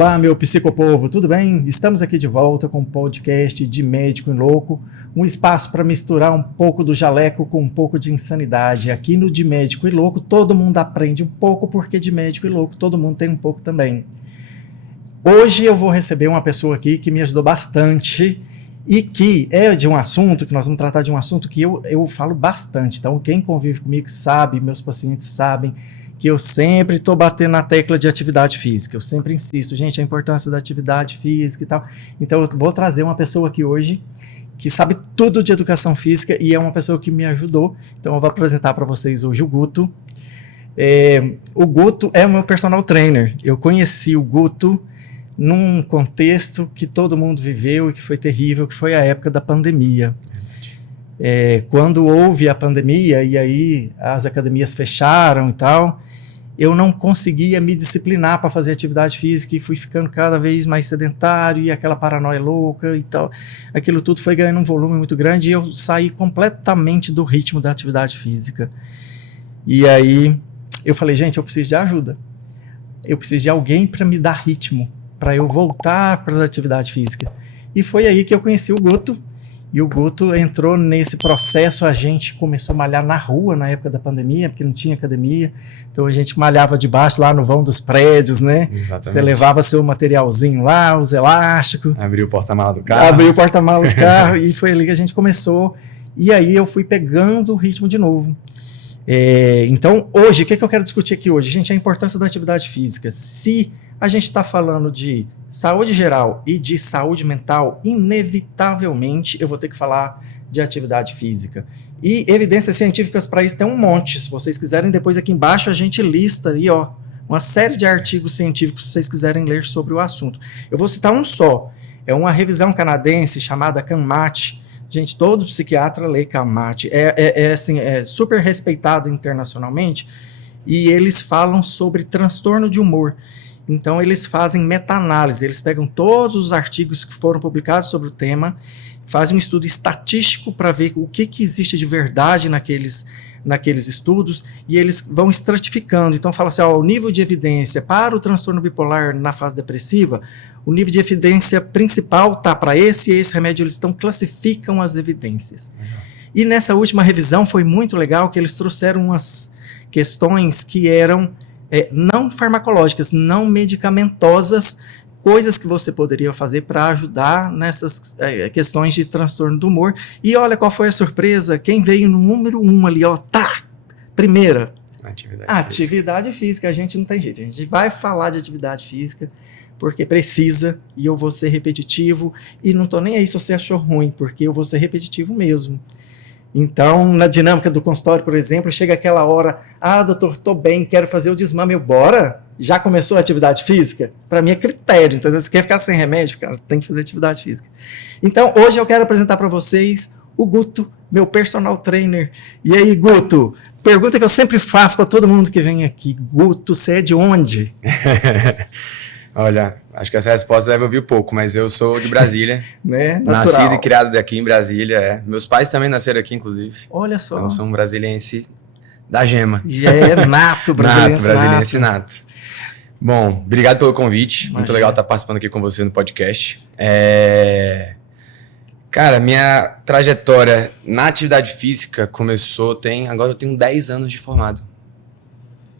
Olá, meu psicopovo, tudo bem? Estamos aqui de volta com o podcast de Médico e Louco, um espaço para misturar um pouco do jaleco com um pouco de insanidade. Aqui no De Médico e Louco, todo mundo aprende um pouco, porque de médico e louco todo mundo tem um pouco também. Hoje eu vou receber uma pessoa aqui que me ajudou bastante e que é de um assunto, que nós vamos tratar de um assunto que eu falo bastante. Então, quem convive comigo sabe, meus pacientes sabem, que eu sempre estou batendo na tecla de atividade física. Eu sempre insisto, gente, a importância da atividade física e tal. Então, eu vou trazer uma pessoa aqui hoje que sabe tudo de educação física e é uma pessoa que me ajudou. Então, eu vou apresentar para vocês hoje o Guto. O Guto é o meu personal trainer. Eu conheci o Guto num contexto que todo mundo viveu e que foi terrível, que foi a época da pandemia. Quando houve a pandemia e aí as academias fecharam e tal, eu não conseguia me disciplinar para fazer atividade física e fui ficando cada vez mais sedentário e aquela paranoia louca e tal. Aquilo tudo foi ganhando um volume muito grande e eu saí completamente do ritmo da atividade física. E aí eu falei, gente, eu preciso de ajuda. Eu preciso de alguém para me dar ritmo, para eu voltar para a atividade física. E foi aí que eu conheci o Guto. E o Guto entrou nesse processo, a gente começou a malhar na rua na época da pandemia, porque não tinha academia, então a gente malhava debaixo lá no vão dos prédios, né? Exatamente. Você levava seu materialzinho lá, os elásticos. Abriu o porta-malas do carro. E foi ali que a gente começou. E aí eu fui pegando o ritmo de novo. Então hoje, o que eu quero discutir aqui hoje? Gente, a importância da atividade física. Se a gente está falando de saúde geral e de saúde mental, inevitavelmente eu vou ter que falar de atividade física. E evidências científicas para isso tem um monte. Se vocês quiserem, depois aqui embaixo a gente lista aí, ó, uma série de artigos científicos se vocês quiserem ler sobre o assunto. Eu vou citar um só. É uma revisão canadense chamada CANMAT. Gente, todo psiquiatra lê CANMAT. É super respeitado internacionalmente e eles falam sobre transtorno de humor. Então, eles fazem meta-análise, eles pegam todos os artigos que foram publicados sobre o tema, fazem um estudo estatístico para ver o que existe de verdade naqueles estudos, e eles vão estratificando. Então, fala assim, o nível de evidência para o transtorno bipolar na fase depressiva, o nível de evidência principal está para esse e esse remédio, eles classificam as evidências. E nessa última revisão foi muito legal que eles trouxeram umas questões que eram não farmacológicas, não medicamentosas, coisas que você poderia fazer para ajudar nessas questões de transtorno do humor. E olha qual foi a surpresa, quem veio no número 1 ali, primeira, atividade física. A gente não tem jeito, a gente vai falar de atividade física, porque precisa, e eu vou ser repetitivo, e não estou nem aí se você achou ruim, porque eu vou ser repetitivo mesmo. Então, na dinâmica do consultório, por exemplo, chega aquela hora, doutor, tô bem, quero fazer o desmame, bora? Já começou a atividade física? Para mim é critério, então você quer ficar sem remédio, cara, tem que fazer atividade física. Então, hoje eu quero apresentar para vocês o Guto, meu personal trainer. E aí, Guto, pergunta que eu sempre faço para todo mundo que vem aqui, Guto, você é de onde? Olha, acho que essa resposta deve ouvir pouco, mas eu sou de Brasília. Né? Nascido e criado aqui em Brasília, Meus pais também nasceram aqui, inclusive. Olha só. Então, sou um brasiliense da gema. E é nato, brasiliense nato. Bom, obrigado pelo convite. Imagina. Muito legal estar participando aqui com você no podcast. Cara, minha trajetória na atividade física começou, agora eu tenho 10 anos de formado.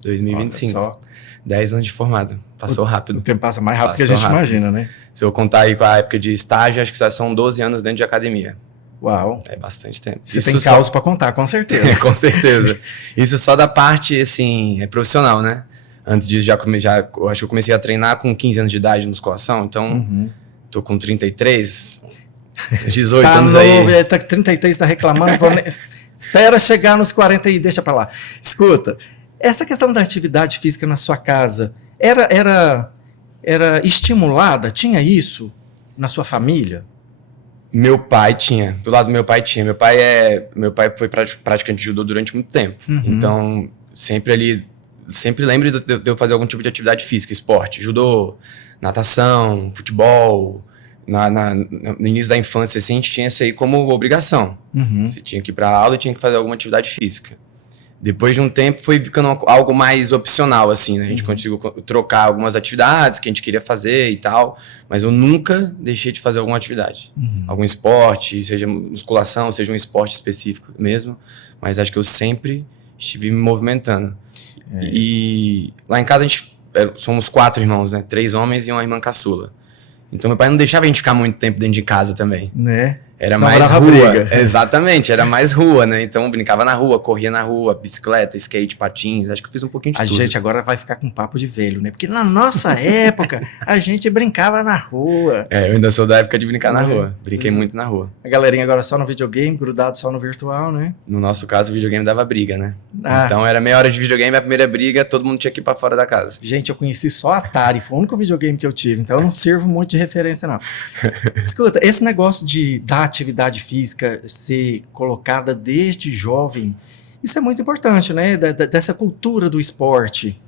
2025. Olha só. 10 anos de formado. Passou rápido. O tempo passa mais rápido que a gente imagina, né? Se eu contar aí com a época de estágio, acho que já são 12 anos dentro de academia. Uau. É bastante tempo. Você tem caos para contar, com certeza. Com certeza. Isso só da parte, assim, profissional, né? Antes disso, eu acho que eu comecei a treinar com 15 anos de idade de musculação, então tô com 33, 18 anos aí. Tá com 33, tá reclamando. Espera chegar nos 40 e deixa para lá. Escuta, essa questão da atividade física na sua casa era estimulada? Tinha isso na sua família? Meu pai tinha. Do lado do meu pai tinha. Meu pai foi praticante de judô durante muito tempo. Então, sempre lembro de eu fazer algum tipo de atividade física, esporte. Judô, natação, futebol. No início da infância, assim, a gente tinha isso aí como obrigação. Você tinha que ir para aula e tinha que fazer alguma atividade física. Depois de um tempo foi ficando algo mais opcional, assim, né? A gente conseguiu trocar algumas atividades que a gente queria fazer e tal, mas eu nunca deixei de fazer alguma atividade. Algum esporte, seja musculação, seja um esporte específico mesmo, mas acho que eu sempre estive me movimentando. E lá em casa somos 4 irmãos, né? 3 homens e uma irmã caçula. Então meu pai não deixava a gente ficar muito tempo dentro de casa também. Né? Era mais rua. Briga. Exatamente, era mais rua, né? Então eu brincava na rua, corria na rua, bicicleta, skate, patins. Acho que eu fiz um pouquinho de tudo. A gente agora vai ficar com papo de velho, né? Porque na nossa época, a gente brincava na rua. Eu ainda sou da época de brincar na rua. Brinquei muito na rua. A galerinha agora só no videogame, grudado só no virtual, né? No nosso caso, o videogame dava briga, né? Então era meia hora de videogame, a primeira briga, todo mundo tinha que ir pra fora da casa. Gente, eu conheci só Atari, foi o único videogame que eu tive, então eu não sirvo muito de referência, não. Escuta, esse negócio da atividade física ser colocada desde jovem, isso é muito importante, né? Dessa cultura do esporte.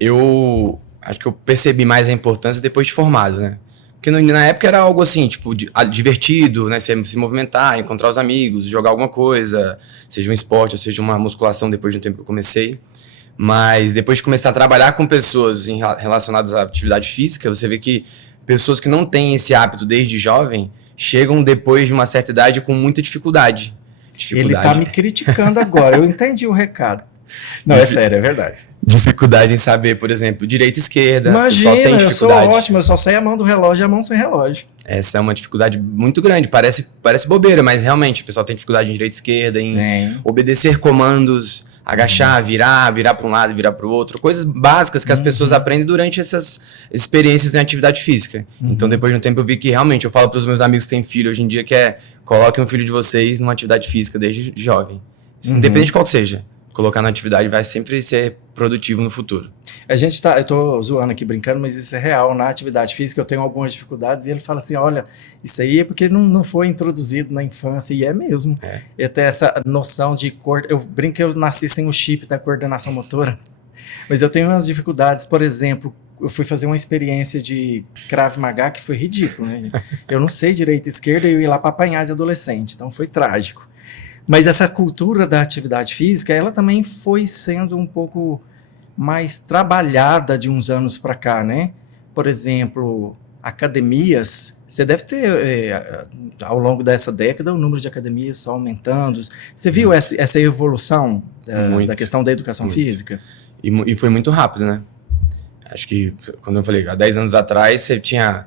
Eu acho que eu percebi mais a importância depois de formado, né? Porque na época era algo assim, tipo, divertido, né? Se movimentar, encontrar os amigos, jogar alguma coisa, seja um esporte ou seja uma musculação depois de um tempo que eu comecei. Mas depois de começar a trabalhar com pessoas relacionadas à atividade física, você vê que pessoas que não têm esse hábito desde jovem chegam depois de uma certa idade com muita dificuldade. Ele tá me criticando agora, eu entendi o recado. Não, é sério, é verdade. Dificuldade em saber, por exemplo, direita e esquerda. Imagina, tem dificuldade. Eu sou ótimo, eu só sei a mão do relógio e a mão sem relógio. Essa é uma dificuldade muito grande, parece bobeira, mas realmente o pessoal tem dificuldade em direita e esquerda, em obedecer comandos, agachar, virar para um lado, virar para o outro, coisas básicas que as pessoas aprendem durante essas experiências em atividade física. Então, depois de um tempo, eu vi que realmente, eu falo para os meus amigos que têm filho hoje em dia, que coloquem o filho de vocês numa atividade física desde jovem. Independente de qual que seja. Colocar na atividade vai sempre ser produtivo no futuro. Eu tô zoando aqui, brincando, mas isso é real. Na atividade física eu tenho algumas dificuldades e ele fala assim, olha, isso aí é porque não foi introduzido na infância, e é mesmo. Eu tenho essa noção de eu brinco que eu nasci sem o chip da coordenação motora, mas eu tenho umas dificuldades, por exemplo, eu fui fazer uma experiência de Krav Maga que foi ridículo, né? Eu não sei direita e esquerda e eu ia lá para apanhar de adolescente, então foi trágico. Mas essa cultura da atividade física, ela também foi sendo um pouco mais trabalhada de uns anos para cá, né? Por exemplo, academias, você deve ter, ao longo dessa década, o número de academias só aumentando. Você viu essa evolução da questão da educação física? E foi muito rápido, né? Acho que, quando eu falei, há 10 anos atrás, você tinha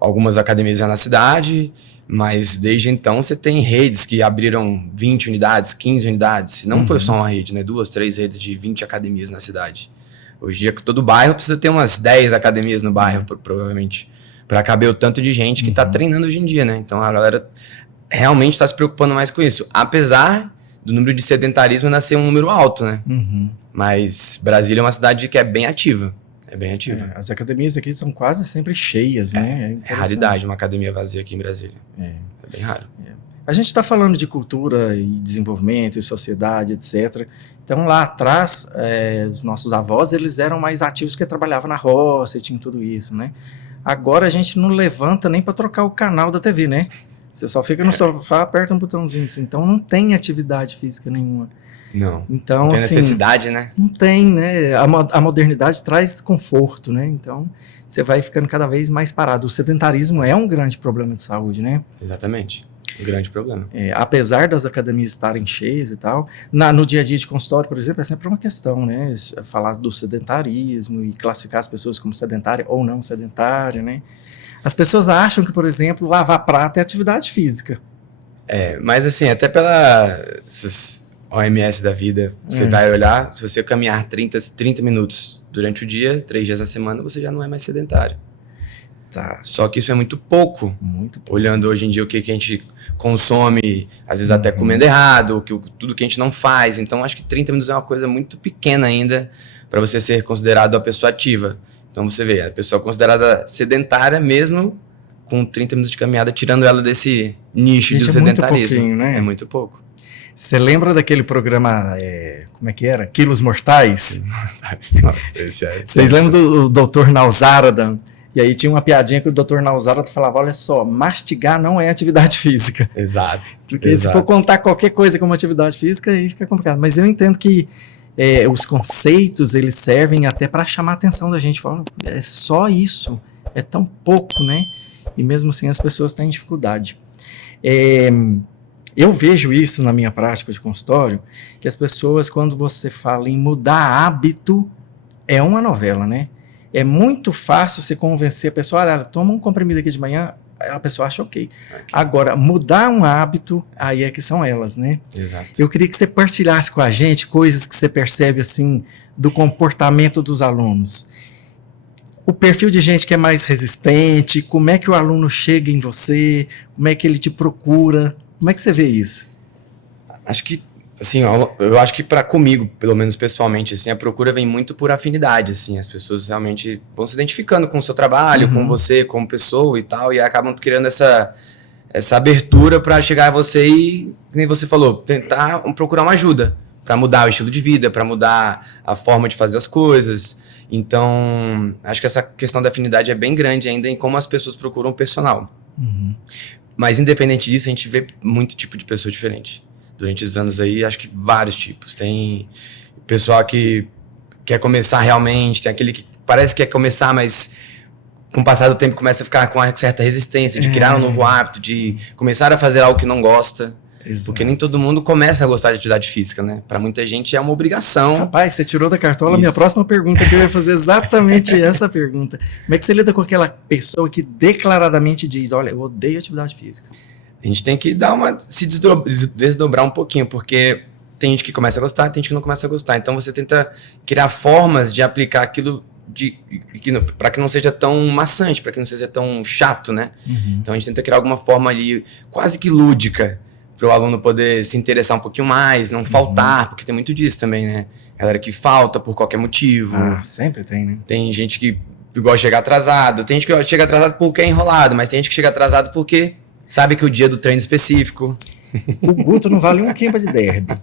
algumas academias já na cidade, mas desde então você tem redes que abriram 20 unidades, 15 unidades. Não foi só uma rede, né? 2, 3 redes de 20 academias na cidade. Hoje em dia, todo bairro precisa ter umas 10 academias no bairro, provavelmente, para caber o tanto de gente que está treinando hoje em dia, né? Então a galera realmente está se preocupando mais com isso. Apesar do número de sedentarismo ainda ser um número alto, né? Mas Brasília é uma cidade que é bem ativa. É bem ativa. As academias aqui são quase sempre cheias, né? É raridade uma academia vazia aqui em Brasília. É bem raro. A gente está falando de cultura e desenvolvimento e sociedade, etc. Então, lá atrás, os nossos avós, eles eram mais ativos porque trabalhavam na roça e tinham tudo isso, né? Agora a gente não levanta nem para trocar o canal da TV, né? Você só fica no sofá, aperta um botãozinho assim. Então, não tem atividade física nenhuma. Não. Então, não tem necessidade, né? Não tem, né? A modernidade traz conforto, né? Então, você vai ficando cada vez mais parado. O sedentarismo é um grande problema de saúde, né? Exatamente. Um grande problema. Apesar das academias estarem cheias e tal, no dia a dia de consultório, por exemplo, é sempre uma questão, né? Falar do sedentarismo e classificar as pessoas como sedentária ou não sedentária, né? As pessoas acham que, por exemplo, lavar prato é atividade física. Mas assim, até essas OMS da vida, você vai olhar, se você caminhar 30 minutos durante o dia, 3 dias na semana, você já não é mais sedentário. Tá. Só que isso é muito pouco. Olhando hoje em dia o que a gente consome, às vezes até comendo errado, tudo que a gente não faz. Então, acho que 30 minutos é uma coisa muito pequena ainda para você ser considerado uma pessoa ativa. Então, você vê, a pessoa considerada sedentária mesmo com 30 minutos de caminhada, tirando ela desse nicho do sedentarismo. Muito pouquinho, né? É muito pouco. Você lembra daquele programa, como é que era? Quilos Mortais? Nossa, esse Vocês lembram do Dr. Nausaradan? E aí tinha uma piadinha que o Dr. Nausara falava, olha só, mastigar não é atividade física. Exato. Porque se for contar qualquer coisa como atividade física, aí fica complicado. Mas eu entendo que os conceitos, eles servem até para chamar a atenção da gente. Fala, é só isso, é tão pouco, né? E mesmo assim as pessoas têm dificuldade. Eu vejo isso na minha prática de consultório, que as pessoas, quando você fala em mudar hábito, é uma novela, né? É muito fácil você convencer a pessoa, olha, toma um comprimido aqui de manhã, a pessoa acha ok. Agora, mudar um hábito, aí é que são elas, né? Exato. Eu queria que você partilhasse com a gente coisas que você percebe, assim, do comportamento dos alunos. O perfil de gente que é mais resistente, como é que o aluno chega em você, como é que ele te procura, como é que você vê isso? Acho que, assim, eu acho que comigo, pelo menos pessoalmente, assim, a procura vem muito por afinidade, assim, as pessoas realmente vão se identificando com o seu trabalho, com você, como pessoa e tal, e acabam criando essa abertura para chegar a você e, como você falou, tentar procurar uma ajuda para mudar o estilo de vida, para mudar a forma de fazer as coisas. Então, acho que essa questão da afinidade é bem grande ainda em como as pessoas procuram o personal. Mas, independente disso, a gente vê muito tipo de pessoa diferente. Durante os anos aí, acho que vários tipos. Tem pessoal que quer começar realmente, tem aquele que parece que quer começar, mas com o passar do tempo começa a ficar com uma certa resistência de criar um novo hábito, de começar a fazer algo que não gosta. Exato. Porque nem todo mundo começa a gostar de atividade física, né? Para muita gente é uma obrigação. Rapaz, você tirou da cartola a minha próxima pergunta, que eu ia fazer exatamente essa pergunta. Como é que você lida com aquela pessoa que declaradamente diz, olha, eu odeio atividade física? A gente tem que se desdobrar um pouquinho, porque tem gente que começa a gostar, tem gente que não começa a gostar. Então você tenta criar formas de aplicar aquilo para que não seja tão maçante, para que não seja tão chato, né? Então a gente tenta criar alguma forma ali quase que lúdica, para o aluno poder se interessar um pouquinho mais, não faltar, porque tem muito disso também, né? Galera que falta por qualquer motivo. Sempre tem, né? Tem gente que gosta de chegar atrasado, tem gente que chega atrasado porque é enrolado, mas tem gente que chega atrasado porque sabe que o dia do treino específico. O Guto não vale um quimba de derby.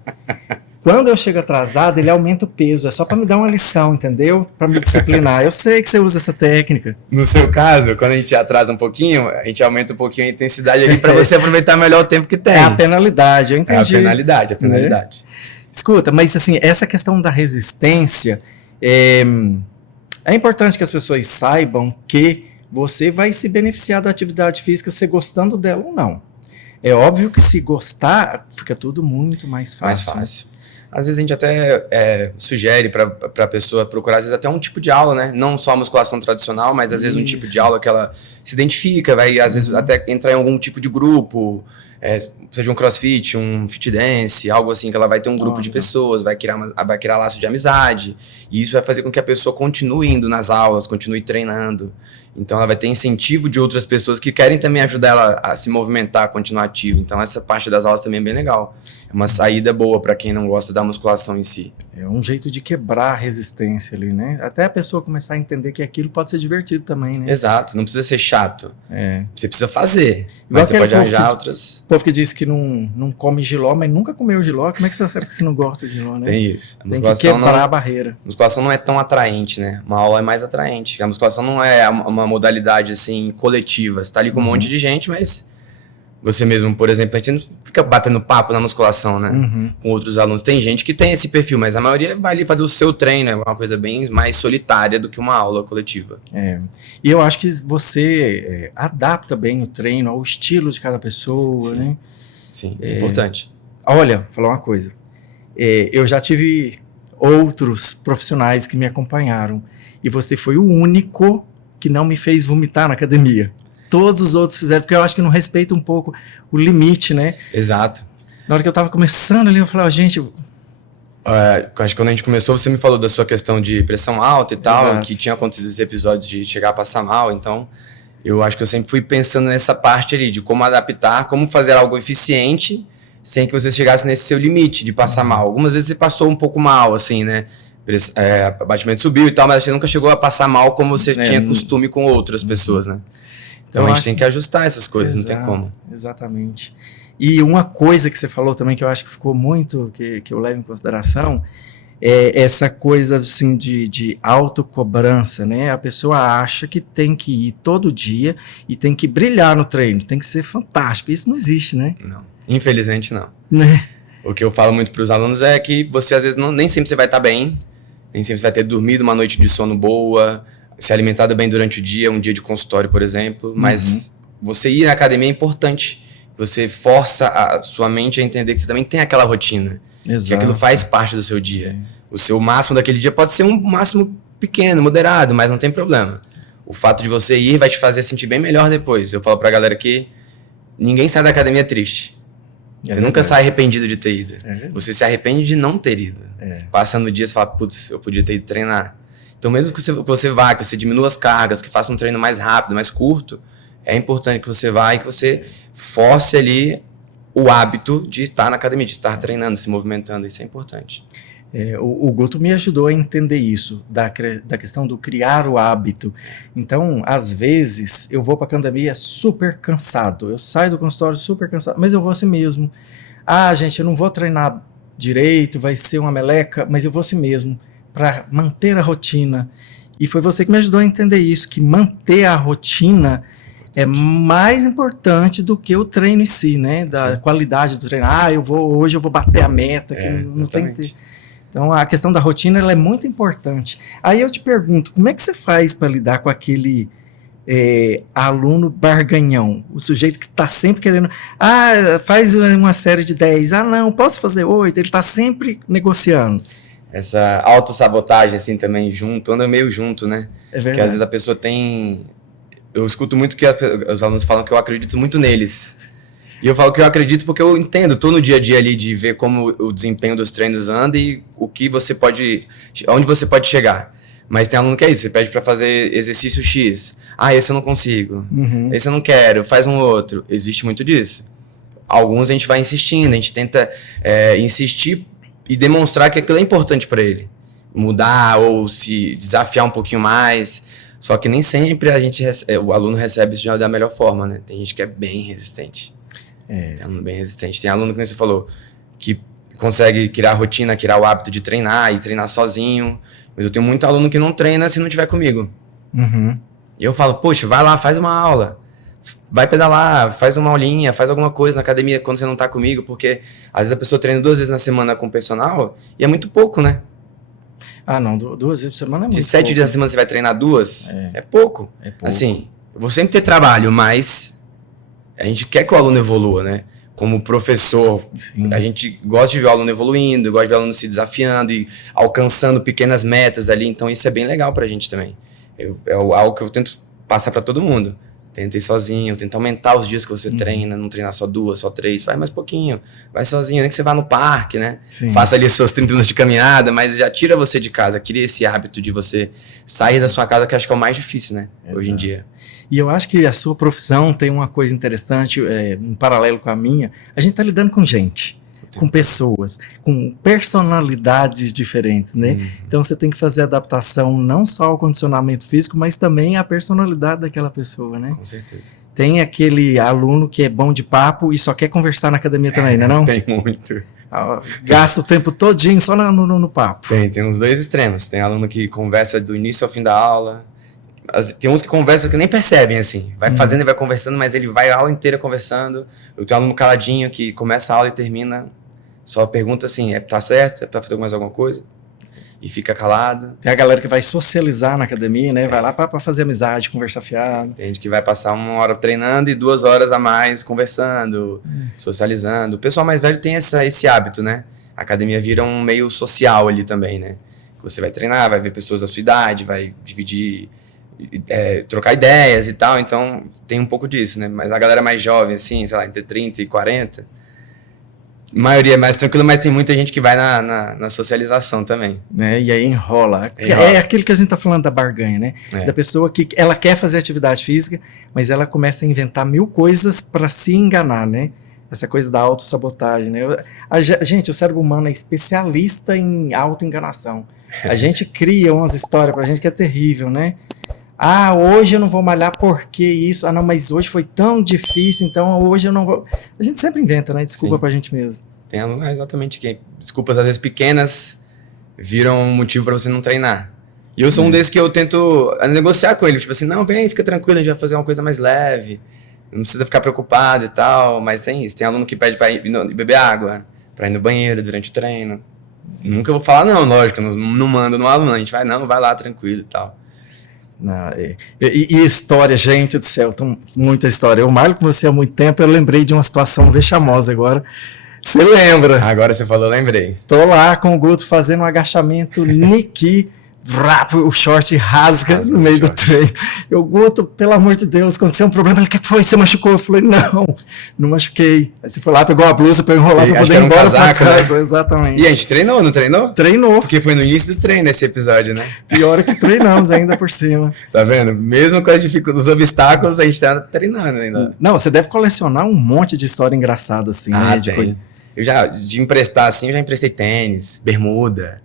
Quando eu chego atrasado, ele aumenta o peso. É só para me dar uma lição, entendeu? Para me disciplinar. Eu sei que você usa essa técnica. No seu caso, quando a gente atrasa um pouquinho, a gente aumenta um pouquinho a intensidade ali para você aproveitar melhor o tempo que tem. É a penalidade, eu entendi. É a penalidade. Né? Escuta, mas assim, essa questão da resistência, é importante que as pessoas saibam que você vai se beneficiar da atividade física, você gostando dela ou não. É óbvio que se gostar, fica tudo muito mais fácil. Mais fácil. Às vezes a gente até sugere para a pessoa procurar, às vezes, até um tipo de aula, né? Não só a musculação tradicional, mas às vezes um tipo de aula que ela se identifica, vai às vezes até entrar em algum tipo de grupo, seja um crossfit, um fit dance, algo assim, que ela vai ter um grupo de pessoas, vai criar laço de amizade, e isso vai fazer com que a pessoa continue indo nas aulas, continue treinando. Então ela vai ter incentivo de outras pessoas que querem também ajudar ela a se movimentar, a continuar ativa. Então essa parte das aulas também é bem legal. É uma saída boa para quem não gosta da musculação em si. É um jeito de quebrar a resistência ali, né? Até a pessoa começar a entender que aquilo pode ser divertido também, né? Exato, não precisa ser chato. Você precisa fazer. Mas você pode arranjar outras... O povo que diz que não come jiló, mas nunca comeu jiló. Como é que você sabe que você não gosta de jiló, né? Tem isso. Tem que quebrar a barreira. A musculação não é tão atraente, né? Uma aula é mais atraente. A musculação não é uma modalidade, assim, coletiva. Você tá ali com um monte de gente, mas... Você mesmo, por exemplo, a gente não fica batendo papo na musculação, né? Com outros alunos. Tem gente que tem esse perfil, mas a maioria vai ali fazer o seu treino. É uma coisa bem mais solitária do que uma aula coletiva. E eu acho que você adapta bem o treino ao estilo de cada pessoa, né? Sim, é importante. Olha, vou falar uma coisa. Eu já tive outros profissionais que me acompanharam. E você foi o único que não me fez vomitar na academia. Todos os outros fizeram, porque eu acho que não respeita um pouco o limite, né? Exato. Na hora que eu tava começando ali, eu falava, gente... acho que quando a gente começou, você me falou da sua questão de pressão alta e tal, Exato. que tinha acontecido esses episódios de chegar a passar mal, então eu acho que eu sempre fui pensando nessa parte ali, de como adaptar, como fazer algo eficiente, sem que você chegasse nesse seu limite de passar mal. Algumas vezes você passou um pouco mal, assim, né? O batimento subiu e tal, mas você nunca chegou a passar mal como você tinha costume com outras pessoas, né? Então a gente tem que ajustar essas coisas, não tem como. Exatamente. E uma coisa que você falou também que eu acho que ficou muito, que eu levo em consideração, essa coisa assim de autocobrança, né? A pessoa acha que tem que ir todo dia e tem que brilhar no treino, tem que ser fantástico. Isso não existe, né? Não, infelizmente não. Né? O que eu falo muito para os alunos é que você às vezes nem sempre você vai estar bem, nem sempre você vai ter dormido uma noite de sono boa, se alimentado bem durante o dia, um dia de consultório, por exemplo, mas você ir na academia é importante. Você força a sua mente a entender que você também tem aquela rotina. Exato. Que aquilo faz parte do seu dia. O seu máximo daquele dia pode ser um máximo pequeno, moderado, mas não tem problema. O fato de você ir vai te fazer sentir bem melhor depois. Eu falo pra galera que ninguém sai da academia triste. Você nunca sai arrependido de ter ido. Você se arrepende de não ter ido. Passando o dia, você fala, putz, eu podia ter ido treinar. Então, mesmo que você vá, que você diminua as cargas, que faça um treino mais rápido, mais curto, é importante que você vá e que você force ali o hábito de estar na academia, de estar treinando, se movimentando. Isso é importante. O Guto me ajudou a entender isso, da questão do criar o hábito. Então, às vezes, eu vou para a academia super cansado. Eu saio do consultório super cansado, mas eu vou assim mesmo. Ah, gente, eu não vou treinar direito, vai ser uma meleca, mas eu vou assim mesmo, para manter a rotina. E foi você que me ajudou a entender isso, que manter a rotina é mais importante do que o treino em si, né? Da qualidade do treino. Ah, hoje eu vou bater a meta, que não tem que ter. Então, a questão da rotina ela é muito importante. Aí eu te pergunto, como é que você faz para lidar com aquele aluno barganhão? O sujeito que está sempre querendo... Ah, faz uma série de 10. Ah, não, posso fazer 8? Ele está sempre negociando. Essa autossabotagem, assim, também junto, anda meio junto, né? É verdade. Que às vezes a pessoa tem... Eu escuto muito que os alunos falam que eu acredito muito neles. E eu falo que eu acredito porque eu entendo, tô no dia a dia ali de ver como o desempenho dos treinos anda e o que você pode, onde você pode chegar. Mas tem aluno que é isso, você pede para fazer exercício X. Ah, esse eu não consigo. Esse eu não quero, faz um outro. Existe muito disso. Alguns a gente vai insistindo, a gente tenta insistir e demonstrar que aquilo é importante para ele. Mudar ou se desafiar um pouquinho mais. Só que nem sempre o aluno recebe isso já da melhor forma, né? Tem gente que é bem resistente. Tem aluno bem resistente. Tem aluno, como você falou, que consegue criar a rotina, criar o hábito de treinar e treinar sozinho. Mas eu tenho muito aluno que não treina se não estiver comigo. E eu falo, poxa, vai lá, faz uma aula. Vai pedalar, faz uma aulinha, faz alguma coisa na academia quando você não tá comigo. Porque às vezes a pessoa treina 2 vezes na semana com o personal e é muito pouco, né? Ah, não, 2 vezes por semana é muito pouco. De 7 dias na semana você vai treinar 2? É pouco. É pouco. Assim, eu vou sempre ter trabalho, mas... A gente quer que o aluno evolua, né? Como professor, a gente gosta de ver o aluno evoluindo, gosta de ver o aluno se desafiando e alcançando pequenas metas ali. Então, isso é bem legal pra gente também. É algo que eu tento passar pra todo mundo. Tenta ir sozinho, tenta aumentar os dias que você treina, não treinar só 2, só 3. Vai mais pouquinho, vai sozinho. Nem que você vá no parque, né? Faça ali seus 30 minutos de caminhada, mas já tira você de casa. Cria esse hábito de você sair da sua casa, que acho que é o mais difícil, né? Hoje em dia. E eu acho que a sua profissão tem uma coisa interessante, um paralelo com a minha. A gente está lidando com gente, com pessoas, com personalidades diferentes, né? Então você tem que fazer adaptação não só ao condicionamento físico, mas também à personalidade daquela pessoa, né? Com certeza. Tem aquele aluno que é bom de papo e só quer conversar na academia também, né? Não? Tem muito. Gasta o tempo todinho só no papo. Tem uns 2 extremos. Tem aluno que conversa do início ao fim da aula. Tem uns que conversam que nem percebem, assim. Vai fazendo e vai conversando, mas ele vai a aula inteira conversando. Eu tenho um aluno caladinho que começa a aula e termina. Só pergunta assim, tá certo? É pra fazer mais alguma coisa? E fica calado. Tem a galera que vai socializar na academia, né? Vai lá pra fazer amizade, conversar fiado. Tem gente que vai passar 1 hora treinando e 2 horas a mais conversando, socializando. O pessoal mais velho tem esse hábito, né? A academia vira um meio social ali também, né? Você vai treinar, vai ver pessoas da sua idade, vai dividir... trocar ideias e tal, então tem um pouco disso, né? Mas a galera mais jovem, assim, sei lá, entre 30 e 40, a maioria é mais tranquila, mas tem muita gente que vai na socialização também. E aí enrola. É aquilo que a gente tá falando da barganha, né? Da pessoa que ela quer fazer atividade física, mas ela começa a inventar 1000 coisas para se enganar, né? Essa coisa da autossabotagem, né? Gente, o cérebro humano é especialista em autoenganação. A gente cria umas histórias pra gente que é terrível, né? Ah, hoje eu não vou malhar porque isso. Ah, não, mas hoje foi tão difícil, então hoje eu não vou... A gente sempre inventa, né? Desculpa pra gente mesmo. Tem exatamente que desculpas às vezes pequenas viram um motivo pra você não treinar. E eu sou um desses que eu tento negociar com ele, tipo assim, não, vem, fica tranquilo, a gente vai fazer uma coisa mais leve, não precisa ficar preocupado e tal, mas tem isso, tem aluno que pede pra ir beber água, pra ir no banheiro durante o treino. Nunca vou falar não, lógico, não mando no aluno, a gente vai lá tranquilo e tal. Não, e história, gente do céu, muita história. Eu malho com você há muito tempo, eu lembrei de uma situação vexamosa agora. Você lembra? Agora você falou, eu lembrei. Tô lá com o Guto fazendo um agachamento Niki, o short rasga no meio do treino. Eu, Guto, pelo amor de Deus, aconteceu um problema. Ele, o que foi? Você machucou? Eu falei, não machuquei. Aí você foi lá, pegou a blusa pra eu enrolar pra poder ir embora casaco, pra casa. Né? Exatamente. E a gente treinou, não treinou? Treinou. Porque foi no início do treino esse episódio, né? Pior é que treinamos ainda por cima. Tá vendo? Mesmo com as dificuldades, os obstáculos, a gente tá treinando ainda. Não, você deve colecionar um monte de história engraçada, assim, né? De coisa. Eu de emprestar assim, eu já emprestei tênis, bermuda,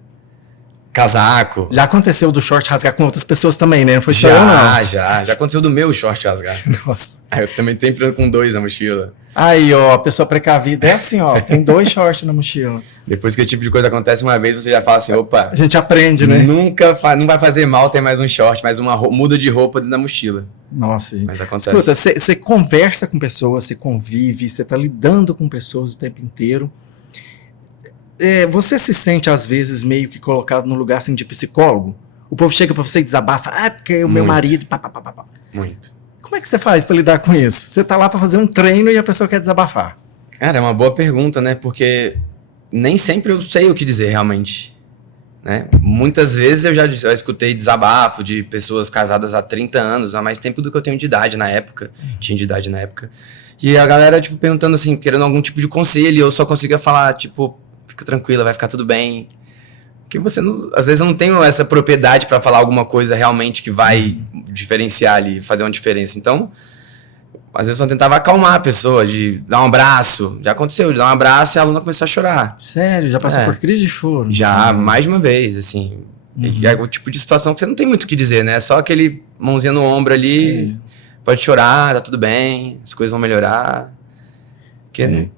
casaco. Já aconteceu do short rasgar com outras pessoas também, né? Não foi só eu, não. Já aconteceu do meu short rasgar. Nossa. Eu também tô emprestando com 2 na mochila. Aí, ó, a pessoa precavida é assim, ó, tem 2 shorts na mochila. Depois que esse tipo de coisa acontece uma vez, você já fala assim, opa... A gente aprende, né? Não vai fazer mal ter mais um short, mais uma muda de roupa dentro da mochila. Nossa, gente. Mas acontece. Escuta, você conversa com pessoas, você convive, você tá lidando com pessoas o tempo inteiro. Você se sente, às vezes, meio que colocado no lugar, assim, de psicólogo? O povo chega pra você e desabafa, porque o meu marido... Muito. Como é que você faz pra lidar com isso? Você tá lá pra fazer um treino e a pessoa quer desabafar. Cara, é uma boa pergunta, né? Porque nem sempre eu sei o que dizer, realmente. Né? Muitas vezes eu já escutei desabafo de pessoas casadas há 30 anos, há mais tempo do que eu tenho de idade na época. Tinha de idade na época. E a galera, tipo, perguntando assim, querendo algum tipo de conselho, e eu só conseguia falar, tipo, fica tranquila, vai ficar tudo bem. Porque às vezes eu não tenho essa propriedade para falar alguma coisa realmente que vai diferenciar ali, fazer uma diferença. Então, às vezes eu tentava acalmar a pessoa, de dar um abraço. Já aconteceu, de dar um abraço e a aluna começou a chorar. Sério? Já passou por crise de choro? Já, mais de uma vez, assim. É o tipo de situação que você não tem muito o que dizer, né? Só aquele mãozinha no ombro ali, pode chorar, tá tudo bem, as coisas vão melhorar. Porque,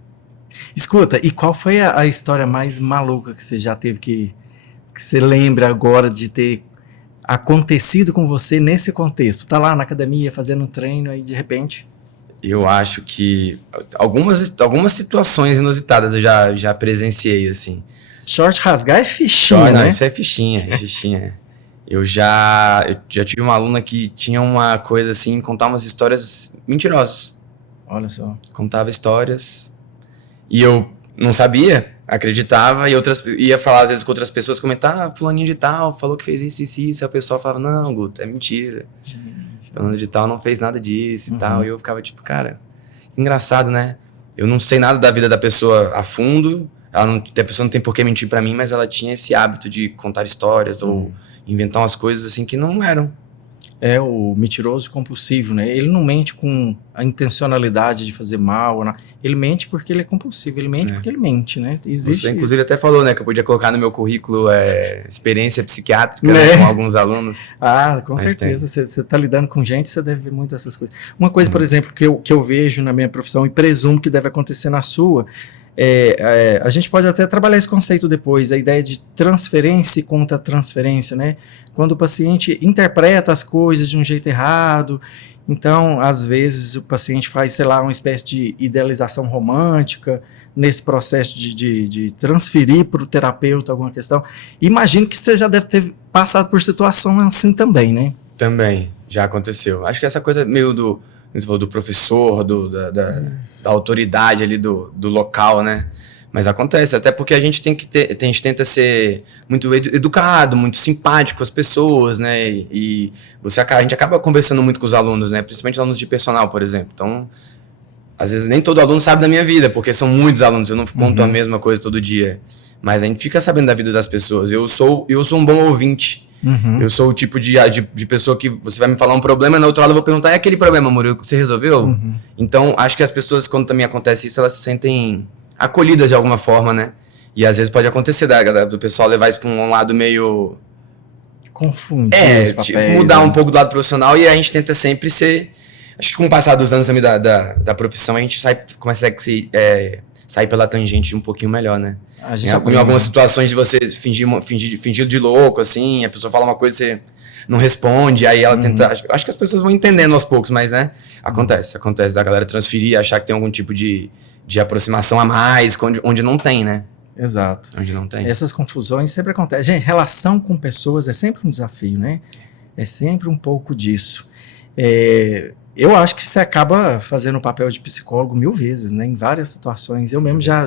Escuta, e qual foi a história mais maluca que você já teve que você lembra agora de ter acontecido com você nesse contexto? Tá lá na academia fazendo um treino aí de repente... Eu acho que algumas situações inusitadas eu já presenciei, assim. Short rasgar é fichinha, né? Não, isso é fichinha. Eu já tive uma aluna que tinha uma coisa assim, contar umas histórias mentirosas. Olha só. Contava histórias e eu não sabia, acreditava, e ia falar às vezes com outras pessoas, comentar, fulaninho de tal, falou que fez isso, e a pessoa falava, não, Guto, é mentira. Fulano de tal não fez nada disso e tal, e eu ficava tipo, cara, engraçado, né? Eu não sei nada da vida da pessoa a fundo, a pessoa não tem por que mentir pra mim, mas ela tinha esse hábito de contar histórias ou inventar umas coisas assim que não eram. É o mentiroso compulsivo, né? Ele não mente com a intencionalidade de fazer mal, né? Ele mente porque ele é compulsivo, ele mente porque ele mente, né? Existe. Você inclusive até falou, né, que eu podia colocar no meu currículo experiência psiquiátrica, né, com alguns alunos. Ah, com certeza. Você está lidando com gente, você deve ver muito dessas coisas. Uma coisa, por exemplo, que eu vejo na minha profissão e presumo que deve acontecer na sua, a gente pode até trabalhar esse conceito depois, a ideia de transferência e contra-transferência, né? Quando o paciente interpreta as coisas de um jeito errado, então, às vezes, o paciente faz, sei lá, uma espécie de idealização romântica nesse processo de transferir para o terapeuta alguma questão. Imagino que você já deve ter passado por situação assim também, né? Também, já aconteceu. Acho que essa coisa meio do professor, da autoridade ali do local, né? Mas acontece, até porque a gente tenta ser muito educado, muito simpático com as pessoas, né? E a gente acaba conversando muito com os alunos, né? Principalmente os alunos de personal, por exemplo. Então, às vezes nem todo aluno sabe da minha vida, porque são muitos alunos, eu não conto a mesma coisa todo dia. Mas a gente fica sabendo da vida das pessoas. Eu sou um bom ouvinte. Eu sou o tipo de pessoa que você vai me falar um problema, na outro lado eu vou perguntar, é aquele problema, Murilo, você resolveu? Então, acho que as pessoas, quando também acontece isso, elas se sentem acolhidas de alguma forma, né? E às vezes pode acontecer do pessoal levar isso pra um lado meio... Confundir os papéis. Tipo, mudar um pouco do lado profissional, e a gente tenta sempre ser Acho que com o passar dos anos também da profissão, a gente começa a sair pela tangente um pouquinho melhor, né? A gente Em algumas situações de você fingir de louco, assim, a pessoa fala uma coisa e você não responde, aí ela tenta... Acho que as pessoas vão entendendo aos poucos, mas, né? Acontece da galera transferir, achar que tem algum tipo de aproximação a mais, onde não tem, né? Exato. Onde não tem. Essas confusões sempre acontecem. Gente, relação com pessoas é sempre um desafio, né? É sempre um pouco disso. Eu acho que você acaba fazendo o papel de psicólogo 1000 vezes, né? Em várias situações. Eu mesmo já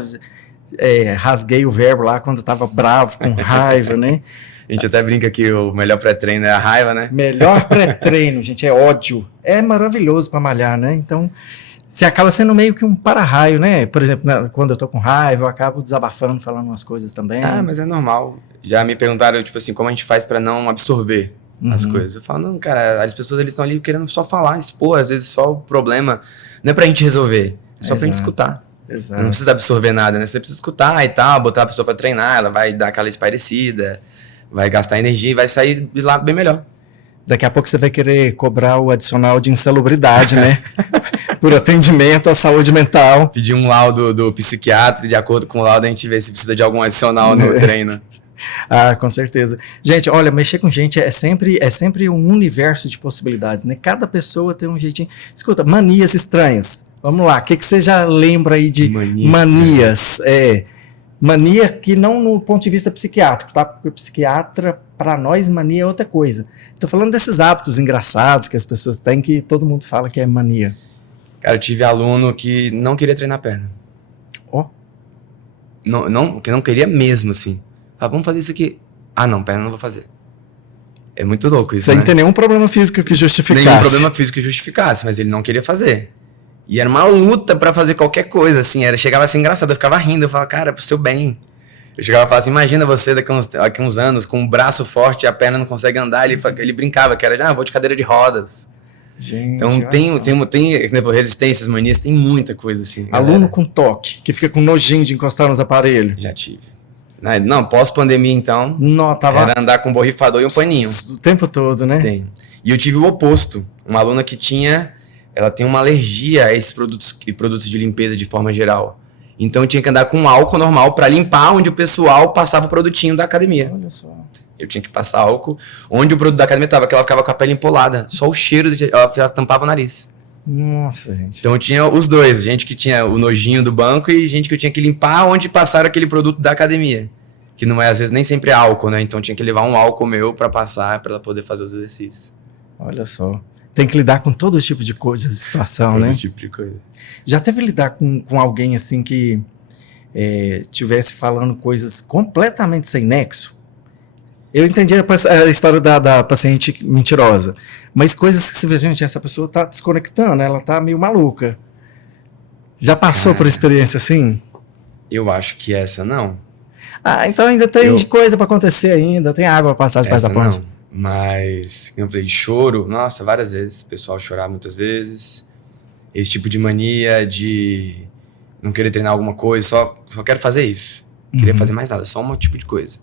rasguei o verbo lá quando estava bravo, com raiva, né? A gente até brinca que o melhor pré-treino é a raiva, né? Melhor pré-treino, gente, é ódio. É maravilhoso para malhar, né? Então, você acaba sendo meio que um para-raio, né? Por exemplo, quando eu tô com raiva, eu acabo desabafando, falando umas coisas também. Ah, mas é normal. Já me perguntaram, tipo assim, como a gente faz para não absorver as coisas. Eu falo, não, cara, as pessoas estão ali querendo só falar, expor, às vezes só o problema. Não é pra gente resolver, é só pra gente escutar. Exato. Não precisa absorver nada, né? Você precisa escutar e tal, botar a pessoa pra treinar, ela vai dar aquela espairecida, vai gastar energia e vai sair de lá bem melhor. Daqui a pouco você vai querer cobrar o adicional de insalubridade, né? Por atendimento à saúde mental. Pedir um laudo do psiquiatra, de acordo com o laudo a gente vê se precisa de algum adicional no treino. Ah, com certeza. Gente, olha, mexer com gente é sempre um universo de possibilidades, né? Cada pessoa tem um jeitinho. Escuta, manias estranhas. Vamos lá, o que você já lembra aí de manias? Mania que não no ponto de vista psiquiátrico, tá? Porque o psiquiatra, para nós, mania é outra coisa. Estou falando desses hábitos engraçados que as pessoas têm, que todo mundo fala que é mania. Cara, eu tive aluno que não queria treinar perna. Que não queria mesmo, assim. Ah, vamos fazer isso aqui. Ah, não, perna não vou fazer. É muito louco isso, sem ter nenhum problema físico que justificasse. Nenhum problema físico que justificasse, mas ele não queria fazer. E era uma luta pra fazer qualquer coisa, assim. Chegava a ser engraçado, eu ficava rindo. Eu falava, cara, pro seu bem. Eu chegava e falava assim, imagina você daqui uns anos com um braço forte e a perna não consegue andar. Ele brincava, que era, vou de cadeira de rodas. Gente, então tem resistências, manias, tem muita coisa assim. Aluno galera. Com toque, que fica com nojinho de encostar nos aparelhos. Já tive. Não, pós-pandemia então, era andar com um borrifador e um paninho. O tempo todo, né? Tem. E eu tive o oposto. Uma aluna que ela tem uma alergia a esses produtos de limpeza de forma geral. Então eu tinha que andar com um álcool normal para limpar onde o pessoal passava o produtinho da academia. Olha só. Eu tinha que passar álcool onde o produto da academia estava, que ela ficava com a pele empolada. Só o cheiro, ela tampava o nariz. Nossa, gente. Então eu tinha os dois, gente que tinha o nojinho do banco e gente que eu tinha que limpar onde passaram aquele produto da academia. Que não é, às vezes, nem sempre é álcool, né? Então tinha que levar um álcool meu para passar, para ela poder fazer os exercícios. Olha só. Tem que lidar com todo tipo de coisa, de situação, né? Todo tipo de coisa. Já teve lidar com alguém assim que tivesse falando coisas completamente sem nexo? Eu entendi a história da paciente mentirosa, mas coisas que você vê, gente, essa pessoa tá desconectando, ela tá meio maluca. Já passou por experiência assim? Eu acho que essa não. Ah, então ainda tem coisa para acontecer ainda, tem água para passar debaixo da ponte. Não, mas, como eu falei, choro, nossa, várias vezes, o pessoal chorar muitas vezes. Esse tipo de mania de não querer treinar alguma coisa, só quero fazer isso. Não queria fazer mais nada, só um tipo de coisa.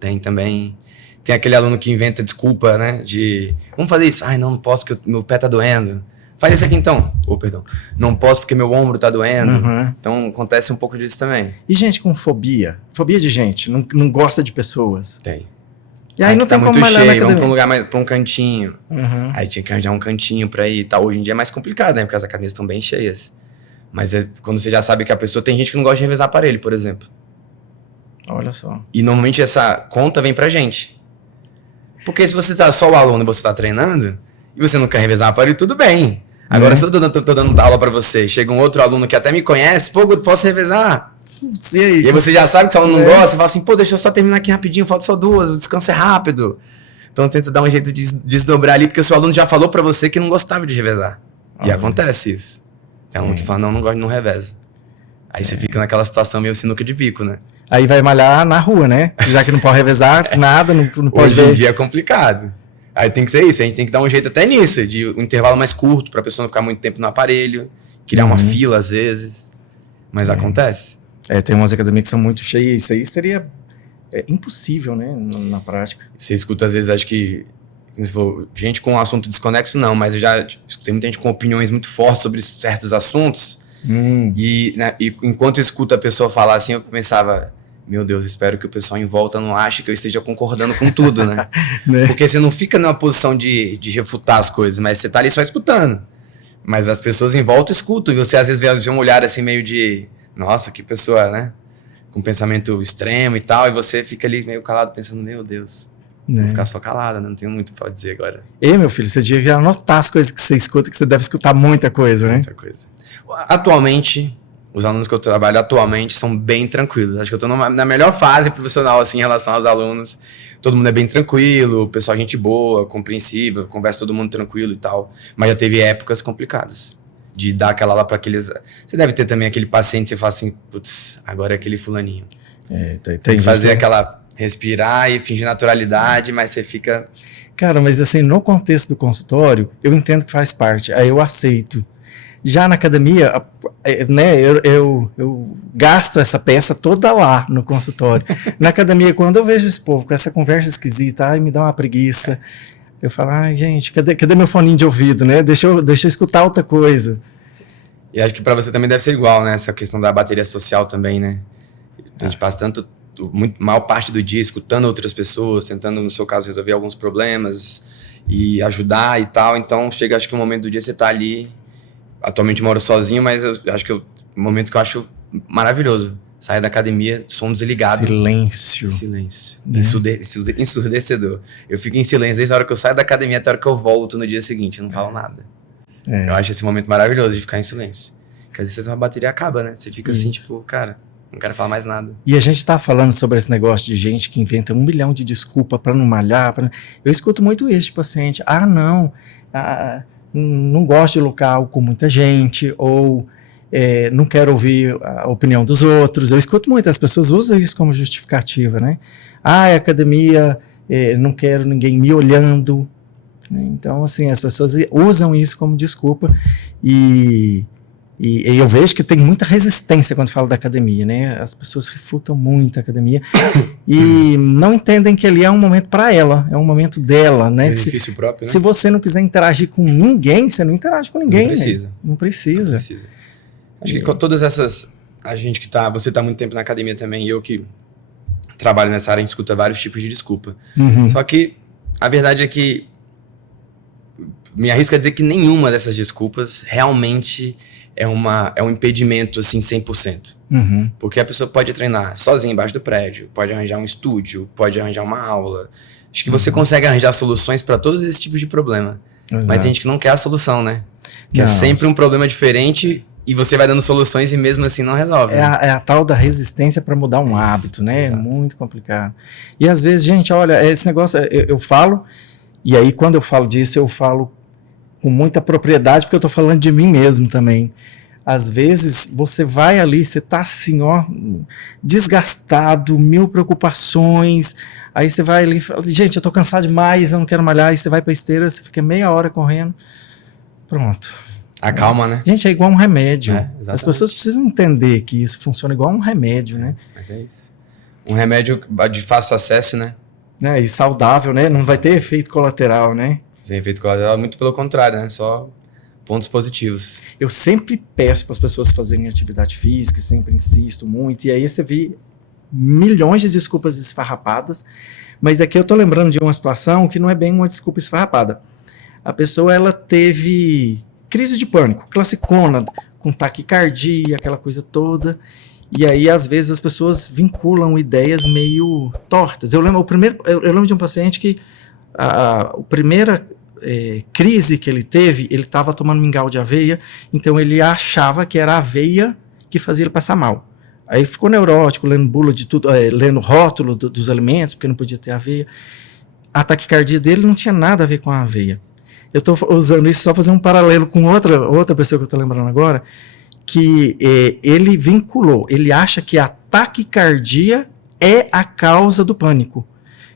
Tem também... Tem aquele aluno que inventa desculpa, né? De, vamos fazer isso. Ai, não posso porque meu pé tá doendo. Faz isso aqui então. Perdão. Não posso porque meu ombro tá doendo. Então acontece um pouco disso também. E gente com fobia? Fobia de gente, não gosta de pessoas. Tem. E aí não tem como malhar na academia. Vamos pra um lugar pra um cantinho. Aí tinha que arranjar um cantinho pra ir e tal. Hoje em dia é mais complicado, né? Porque as academias estão bem cheias. Mas quando você já sabe que a pessoa... Tem gente que não gosta de revezar aparelho, por exemplo. Olha só. E normalmente essa conta vem pra gente. Porque se você tá só o aluno e você tá treinando, e você não quer revezar aparelho, tudo bem. Agora, se eu tô dando aula pra você, chega um outro aluno que até me conhece, posso revezar? E aí você já sabe que o aluno não gosta, você fala assim, deixa eu só terminar aqui rapidinho, falta só 2, o descanso é rápido. Então tenta dar um jeito de desdobrar ali, porque o seu aluno já falou pra você que não gostava de revezar. E acontece isso. Tem aluno que fala, não gosto, não revezo. Aí você fica naquela situação meio sinuca de bico, né? Aí vai malhar na rua, né? Já que não pode revezar nada, não pode... Hoje em dia é complicado. Aí tem que ser isso, a gente tem que dar um jeito até nisso, de um intervalo mais curto, pra pessoa não ficar muito tempo no aparelho, criar uma fila às vezes, mas acontece. Tem umas academias que são muito cheias, isso aí seria impossível, né, na prática. Você escuta às vezes, acho que gente com um assunto desconexo não, mas eu já escutei muita gente com opiniões muito fortes sobre certos assuntos. E enquanto eu escuto a pessoa falar assim, eu pensava, meu Deus, espero que o pessoal em volta não ache que eu esteja concordando com tudo, né? Porque você não fica numa posição de refutar as coisas, mas você tá ali só escutando. Mas as pessoas em volta escutam, e você às vezes vê um olhar assim meio de, nossa, que pessoa, né? Com pensamento extremo e tal, e você fica ali meio calado pensando, meu Deus, vou ficar só calado, né? Não tenho muito pra dizer agora. Ei, meu filho, você devia anotar as coisas que você escuta, que você deve escutar muita coisa, né? Muita coisa. Atualmente, os alunos que eu trabalho atualmente são bem tranquilos. Acho que eu tô na melhor fase profissional, assim, em relação aos alunos. Todo mundo é bem tranquilo, o pessoal é gente boa, compreensível, conversa todo mundo tranquilo e tal. Mas já teve épocas complicadas. De dar aquela aula para aqueles... Você deve ter também aquele paciente que você fala assim, putz, agora é aquele fulaninho. Tem que fazer aquela... respirar e fingir naturalidade, mas você fica... Cara, mas assim, no contexto do consultório, eu entendo que faz parte, aí eu aceito. Já na academia, né, eu gasto essa peça toda lá no consultório. Na academia, quando eu vejo esse povo com essa conversa esquisita, ai, me dá uma preguiça. Eu falo, ai, gente, cadê meu foninho de ouvido, né? Deixa eu escutar outra coisa. E acho que para você também deve ser igual, né? Essa questão da bateria social também, né? A gente passa maior parte do dia escutando outras pessoas, tentando, no seu caso, resolver alguns problemas e ajudar e tal. Então, chega, acho que um momento do dia você tá ali. Atualmente eu moro sozinho, mas eu acho que um momento que eu acho maravilhoso. Sair da academia, som desligado. Silêncio. Né? Ensurdecedor. Eu fico em silêncio desde a hora que eu saio da academia até a hora que eu volto no dia seguinte. Eu não falo nada. Eu acho esse momento maravilhoso de ficar em silêncio. Porque às vezes a bateria acaba, né? Você fica assim, tipo, cara, não quero falar mais nada. E a gente tá falando sobre esse negócio de gente que inventa 1 milhão de desculpas pra não malhar. Eu escuto muito isso de paciente. Não gosto de local com muita gente, ou não quero ouvir a opinião dos outros. Eu escuto muito, as pessoas usam isso como justificativa, né? A academia, não quero ninguém me olhando. Então, assim, as pessoas usam isso como desculpa e eu vejo que tem muita resistência quando falo da academia, né? As pessoas refutam muito a academia e não entendem que ali é um momento para ela, é um momento dela, né? Benefício próprio, né? Se você não quiser interagir com ninguém, você não interage com ninguém. Não precisa. Né? Não precisa. Acho que com todas essas... A gente que tá... Você tá muito tempo na academia também, e eu que trabalho nessa área, a gente escuta vários tipos de desculpa. Só que a verdade é que me arrisco a dizer que nenhuma dessas desculpas realmente é um impedimento, assim, 100%. Porque a pessoa pode treinar sozinha embaixo do prédio, pode arranjar um estúdio, pode arranjar uma aula. Acho que você consegue arranjar soluções para todos esses tipos de problema. Mas a gente não quer a solução, né? Que é sempre um problema diferente e você vai dando soluções e mesmo assim não resolve. É a tal da resistência para mudar um hábito, né? Exato. É muito complicado. E às vezes, gente, olha, esse negócio, eu falo, e aí quando eu falo disso, eu falo com muita propriedade, porque eu tô falando de mim mesmo também. Às vezes, você vai ali, você tá assim, ó, desgastado, 1000 preocupações, aí você vai ali e fala, gente, eu tô cansado demais, eu não quero malhar, aí você vai pra esteira, você fica meia hora correndo, pronto. Acalma, né? Gente, é igual um remédio. As pessoas precisam entender que isso funciona igual um remédio, né? Mas é isso. Um remédio de fácil acesso, né? E saudável, né? Não vai ter efeito colateral, né? Sem efeito colateral, muito pelo contrário, né? Só pontos positivos. Eu sempre peço para as pessoas fazerem atividade física, sempre insisto muito, e aí você vê milhões de desculpas esfarrapadas, mas aqui eu tô lembrando de uma situação que não é bem uma desculpa esfarrapada. A pessoa, ela teve crise de pânico, classicona, com taquicardia, aquela coisa toda, e aí às vezes as pessoas vinculam ideias meio tortas. Eu lembro de um paciente que a primeira crise que ele teve, ele estava tomando mingau de aveia, então ele achava que era a aveia que fazia ele passar mal. Aí ficou neurótico, lendo bula de tudo, lendo rótulo dos alimentos, porque não podia ter aveia. A taquicardia dele não tinha nada a ver com a aveia. Eu estou usando isso só para fazer um paralelo com outra pessoa que eu estou lembrando agora, que ele vinculou, ele acha que a taquicardia é a causa do pânico.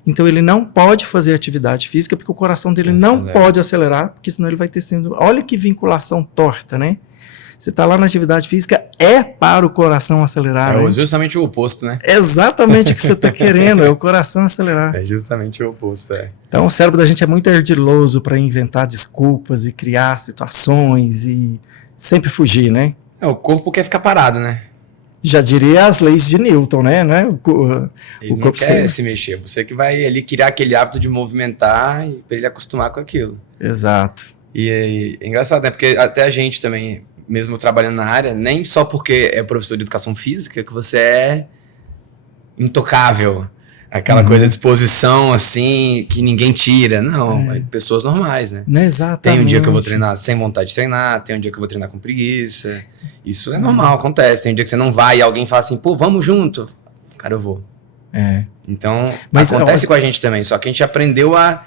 Então ele não pode fazer atividade física porque o coração dele não pode acelerar, porque senão ele vai ter sido... Olha que vinculação torta, né? Você está lá na atividade física, é para o coração acelerar. É justamente o oposto, né? Exatamente o que você está querendo, é o coração acelerar. É justamente o oposto, Então o cérebro da gente é muito ardiloso para inventar desculpas e criar situações e sempre fugir, né? O corpo quer ficar parado, né? Já diria as leis de Newton, né? O corpo quer se mexer. Você que vai ali criar aquele hábito de movimentar e para ele acostumar com aquilo. Exato. E é engraçado, né? Porque até a gente também, mesmo trabalhando na área, nem só porque é professor de educação física que você é intocável. Aquela coisa de disposição, assim, que ninguém tira. Não, pessoas normais, né? Exatamente. Tem um dia que eu vou treinar sem vontade de treinar, tem um dia que eu vou treinar com preguiça. Isso é normal, acontece. Tem um dia que você não vai e alguém fala assim, pô, vamos junto. Cara, eu vou. Então, mas acontece com a gente também, só que a gente aprendeu a...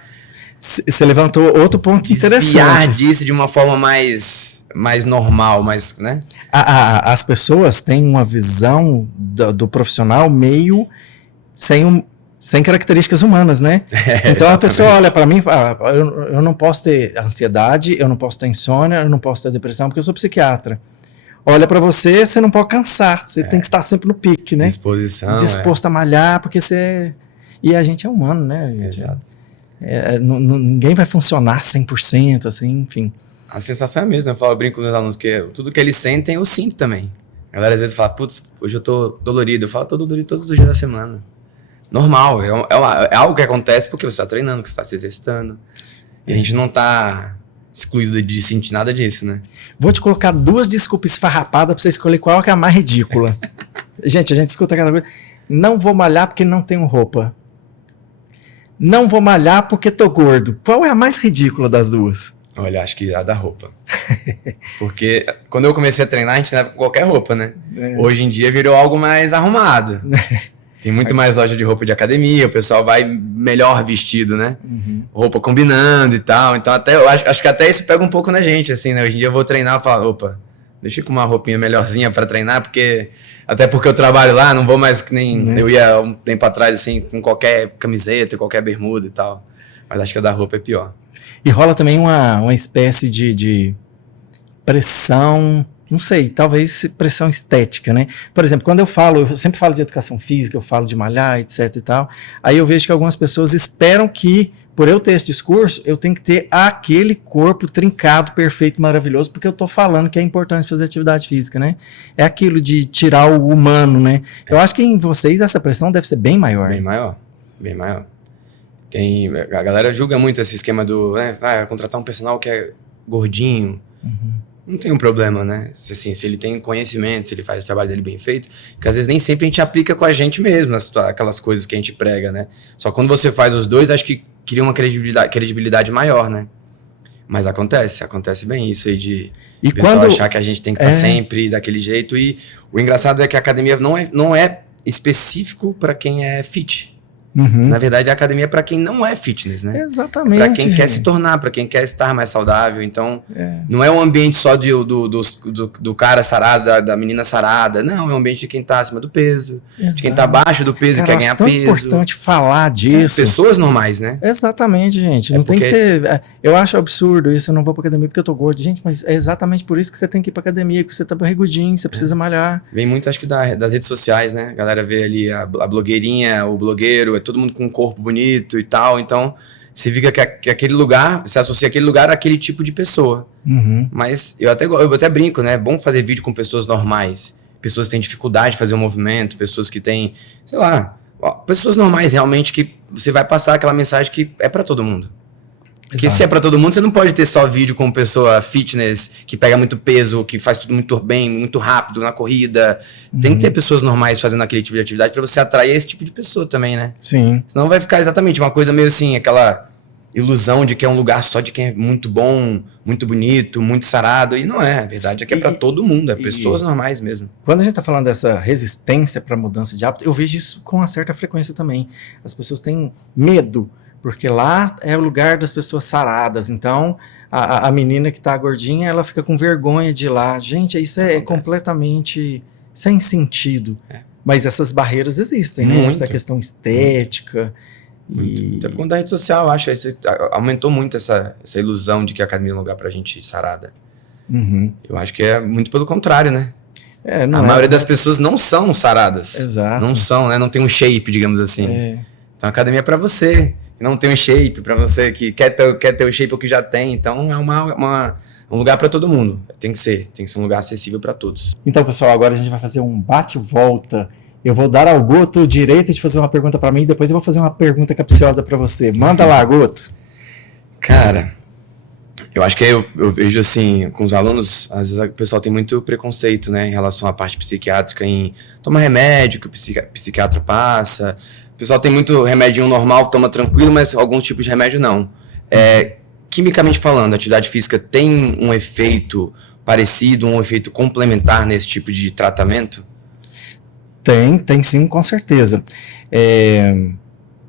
Você levantou outro ponto interessante. Desviar disso de uma forma mais normal, mais, né? As pessoas têm uma visão do profissional meio sem características humanas, né? Então a pessoa olha para mim e fala, eu não posso ter ansiedade, eu não posso ter insônia, eu não posso ter depressão porque eu sou psiquiatra. Olha para você, você não pode cansar, você tem que estar sempre no pique, né? Disposto a malhar, porque você... E a gente é humano, né? Exato. Ninguém vai funcionar 100%, assim, enfim. A sensação é a mesma, eu brinco com os meus alunos que tudo que eles sentem, eu sinto também. A galera às vezes fala, putz, hoje eu tô dolorido. Eu falo, tô dolorido todos os dias da semana. Normal, é algo que acontece porque você tá treinando, que você tá se exercitando. E a gente não tá excluído de sentir nada disso, né? Vou te colocar 2 desculpas esfarrapadas pra você escolher qual que é a mais ridícula. A gente escuta cada coisa. Não vou malhar porque não tenho roupa. Não vou malhar porque tô gordo. Qual é a mais ridícula das duas? Olha, acho que a da roupa. Porque quando eu comecei a treinar, a gente treinava com qualquer roupa, né? Hoje em dia virou algo mais arrumado. Tem muito mais loja de roupa de academia, o pessoal vai melhor vestido, né? Roupa combinando e tal. Então até, eu acho que até isso pega um pouco na gente, assim, né? Hoje em dia eu vou treinar e falo, opa, deixa eu com uma roupinha melhorzinha para treinar, até porque eu trabalho lá, não vou mais que nem eu ia um tempo atrás, assim, com qualquer camiseta, qualquer bermuda e tal. Mas acho que a da roupa é pior. E rola também uma espécie de pressão, não sei, talvez pressão estética, né? Por exemplo, quando eu sempre falo de educação física, eu falo de malhar, etc e tal, aí eu vejo que algumas pessoas esperam que, por eu ter esse discurso, eu tenho que ter aquele corpo trincado, perfeito, maravilhoso, porque eu tô falando que é importante fazer atividade física, né? É aquilo de tirar o humano, né? Eu acho que em vocês essa pressão deve ser bem maior. Bem maior, bem maior. A galera julga muito esse esquema do, né, contratar um personal que é gordinho. Não tem um problema, né? Assim, se ele tem conhecimento, se ele faz o trabalho dele bem feito, que às vezes nem sempre a gente aplica com a gente mesmo, aquelas coisas que a gente prega, né? Só quando você faz os dois, acho que cria uma credibilidade maior, né? Mas acontece bem isso aí de o pessoal achar que a gente tem que estar sempre daquele jeito. E o engraçado é que a academia não é específico para quem é fit. Na verdade, a academia é para quem não é fitness, né? Exatamente. Para quem quer se tornar, para quem quer estar mais saudável. Então, não é um ambiente só do cara sarado, da menina sarada. Não, é um ambiente de quem tá acima do peso, de quem tá abaixo do peso e quer ganhar peso. É importante falar disso. Pessoas normais, né? Exatamente, gente. Não tem que ter... Eu acho absurdo isso, eu não vou pra academia porque eu tô gordo. Gente, mas é exatamente por isso que você tem que ir pra academia, porque você tá barrigudinho, você precisa malhar. Vem muito, acho que, das redes sociais, né? A galera vê ali a blogueirinha, o blogueiro, todo mundo com um corpo bonito e tal, então você fica que aquele lugar, você associa aquele lugar àquele tipo de pessoa. Mas eu até brinco, né? É bom fazer vídeo com pessoas normais, pessoas que têm dificuldade de fazer um movimento, pessoas que têm, sei lá, pessoas normais realmente, que você vai passar aquela mensagem que é pra todo mundo. Porque se é pra todo mundo, você não pode ter só vídeo com pessoa fitness, que pega muito peso, que faz tudo muito bem, muito rápido na corrida. Tem que ter pessoas normais fazendo aquele tipo de atividade pra você atrair esse tipo de pessoa também, né? Sim. Senão vai ficar exatamente uma coisa meio assim, aquela ilusão de que é um lugar só de quem é muito bom, muito bonito, muito sarado. E não é. A verdade é que é pra todo mundo, é pessoas normais mesmo. Quando a gente tá falando dessa resistência pra mudança de hábito, eu vejo isso com uma certa frequência também. As pessoas têm medo, porque lá é o lugar das pessoas saradas. Então, a menina que tá gordinha, ela fica com vergonha de ir lá. Gente, isso é completamente sem sentido. Mas essas barreiras existem, né? Essa questão estética. Muito. Até por conta da rede social, acho. Aumentou muito essa ilusão de que a academia é um lugar pra gente sarada. Eu acho que é muito pelo contrário, né? A maioria das pessoas não são saradas. Exato. Não são, né? Não tem um shape, digamos assim. Então a academia é pra você que não tem um shape, pra você que quer ter o shape ou que já tem. Então é um lugar pra todo mundo. Tem que ser um lugar acessível pra todos. Então, pessoal, agora a gente vai fazer um bate-volta. Eu vou dar ao Guto o direito de fazer uma pergunta pra mim e depois eu vou fazer uma pergunta capciosa pra você. Manda lá, Guto. Cara, eu acho que eu vejo assim, com os alunos, às vezes o pessoal tem muito preconceito, né, em relação à parte psiquiátrica, em tomar remédio que o psiquiatra passa. O pessoal tem muito remédio normal, toma tranquilo, mas alguns tipos de remédio não. Quimicamente falando, a atividade física tem um efeito parecido, um efeito complementar nesse tipo de tratamento? Tem sim, com certeza.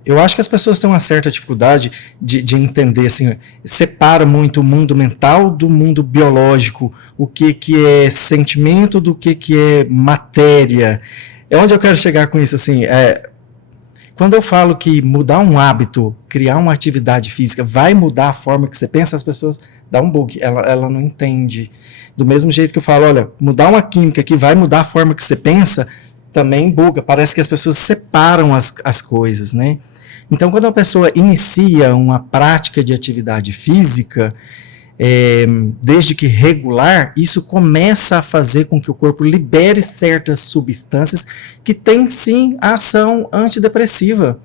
Eu acho que as pessoas têm uma certa dificuldade de entender, assim, separa muito o mundo mental do mundo biológico, o que é sentimento do que é matéria. É onde eu quero chegar com isso, assim, quando eu falo que mudar um hábito, criar uma atividade física, vai mudar a forma que você pensa, as pessoas dão um bug, ela não entende. Do mesmo jeito que eu falo, olha, mudar uma química que vai mudar a forma que você pensa, também buga, parece que as pessoas separam as coisas, né? Então, quando a pessoa inicia uma prática de atividade física, desde que regular, isso começa a fazer com que o corpo libere certas substâncias que têm, sim, a ação antidepressiva.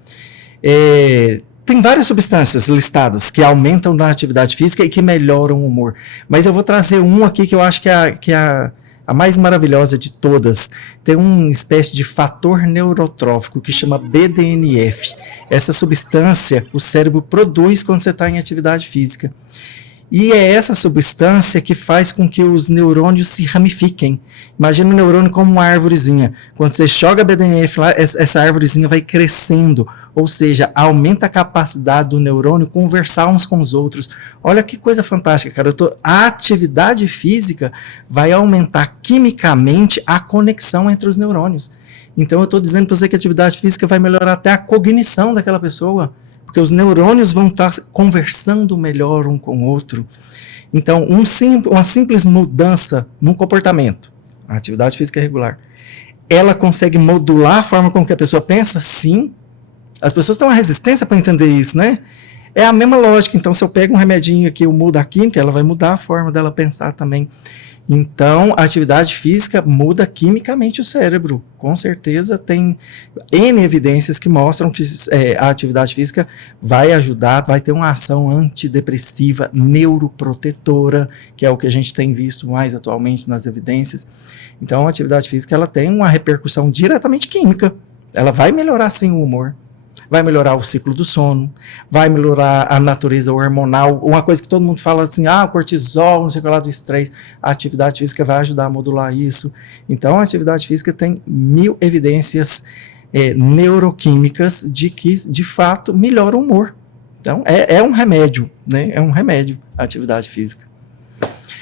Tem várias substâncias listadas que aumentam na atividade física e que melhoram o humor. Mas eu vou trazer um aqui que eu acho que é a mais maravilhosa de todas. Tem uma espécie de fator neurotrófico que chama BDNF. Essa substância o cérebro produz quando você está em atividade física. E é essa substância que faz com que os neurônios se ramifiquem. Imagina o neurônio como uma árvorezinha. Quando você joga BDNF lá, essa árvorezinha vai crescendo. Ou seja, aumenta a capacidade do neurônio conversar uns com os outros. Olha que coisa fantástica, cara. A atividade física vai aumentar quimicamente a conexão entre os neurônios. Então eu estou dizendo para você que a atividade física vai melhorar até a cognição daquela pessoa. Porque os neurônios vão estar conversando melhor um com o outro. Então, uma simples mudança no comportamento, a atividade física regular, ela consegue modular a forma como que a pessoa pensa? Sim. As pessoas têm uma resistência para entender isso, né? É a mesma lógica. Então, se eu pego um remedinho aqui, eu mudo a química, ela vai mudar a forma dela pensar também. Então, a atividade física muda quimicamente o cérebro. Com certeza, tem N evidências que mostram que a atividade física vai ajudar, vai ter uma ação antidepressiva, neuroprotetora, que é o que a gente tem visto mais atualmente nas evidências. Então, a atividade física ela tem uma repercussão diretamente química. Ela vai melhorar, sim, o humor. Vai melhorar o ciclo do sono, vai melhorar a natureza hormonal. Uma coisa que todo mundo fala assim, o cortisol, não sei o que lá do estresse. A atividade física vai ajudar a modular isso. Então, a atividade física tem 1000 evidências neuroquímicas de que, de fato, melhora o humor. Então, é um remédio, né? É um remédio a atividade física.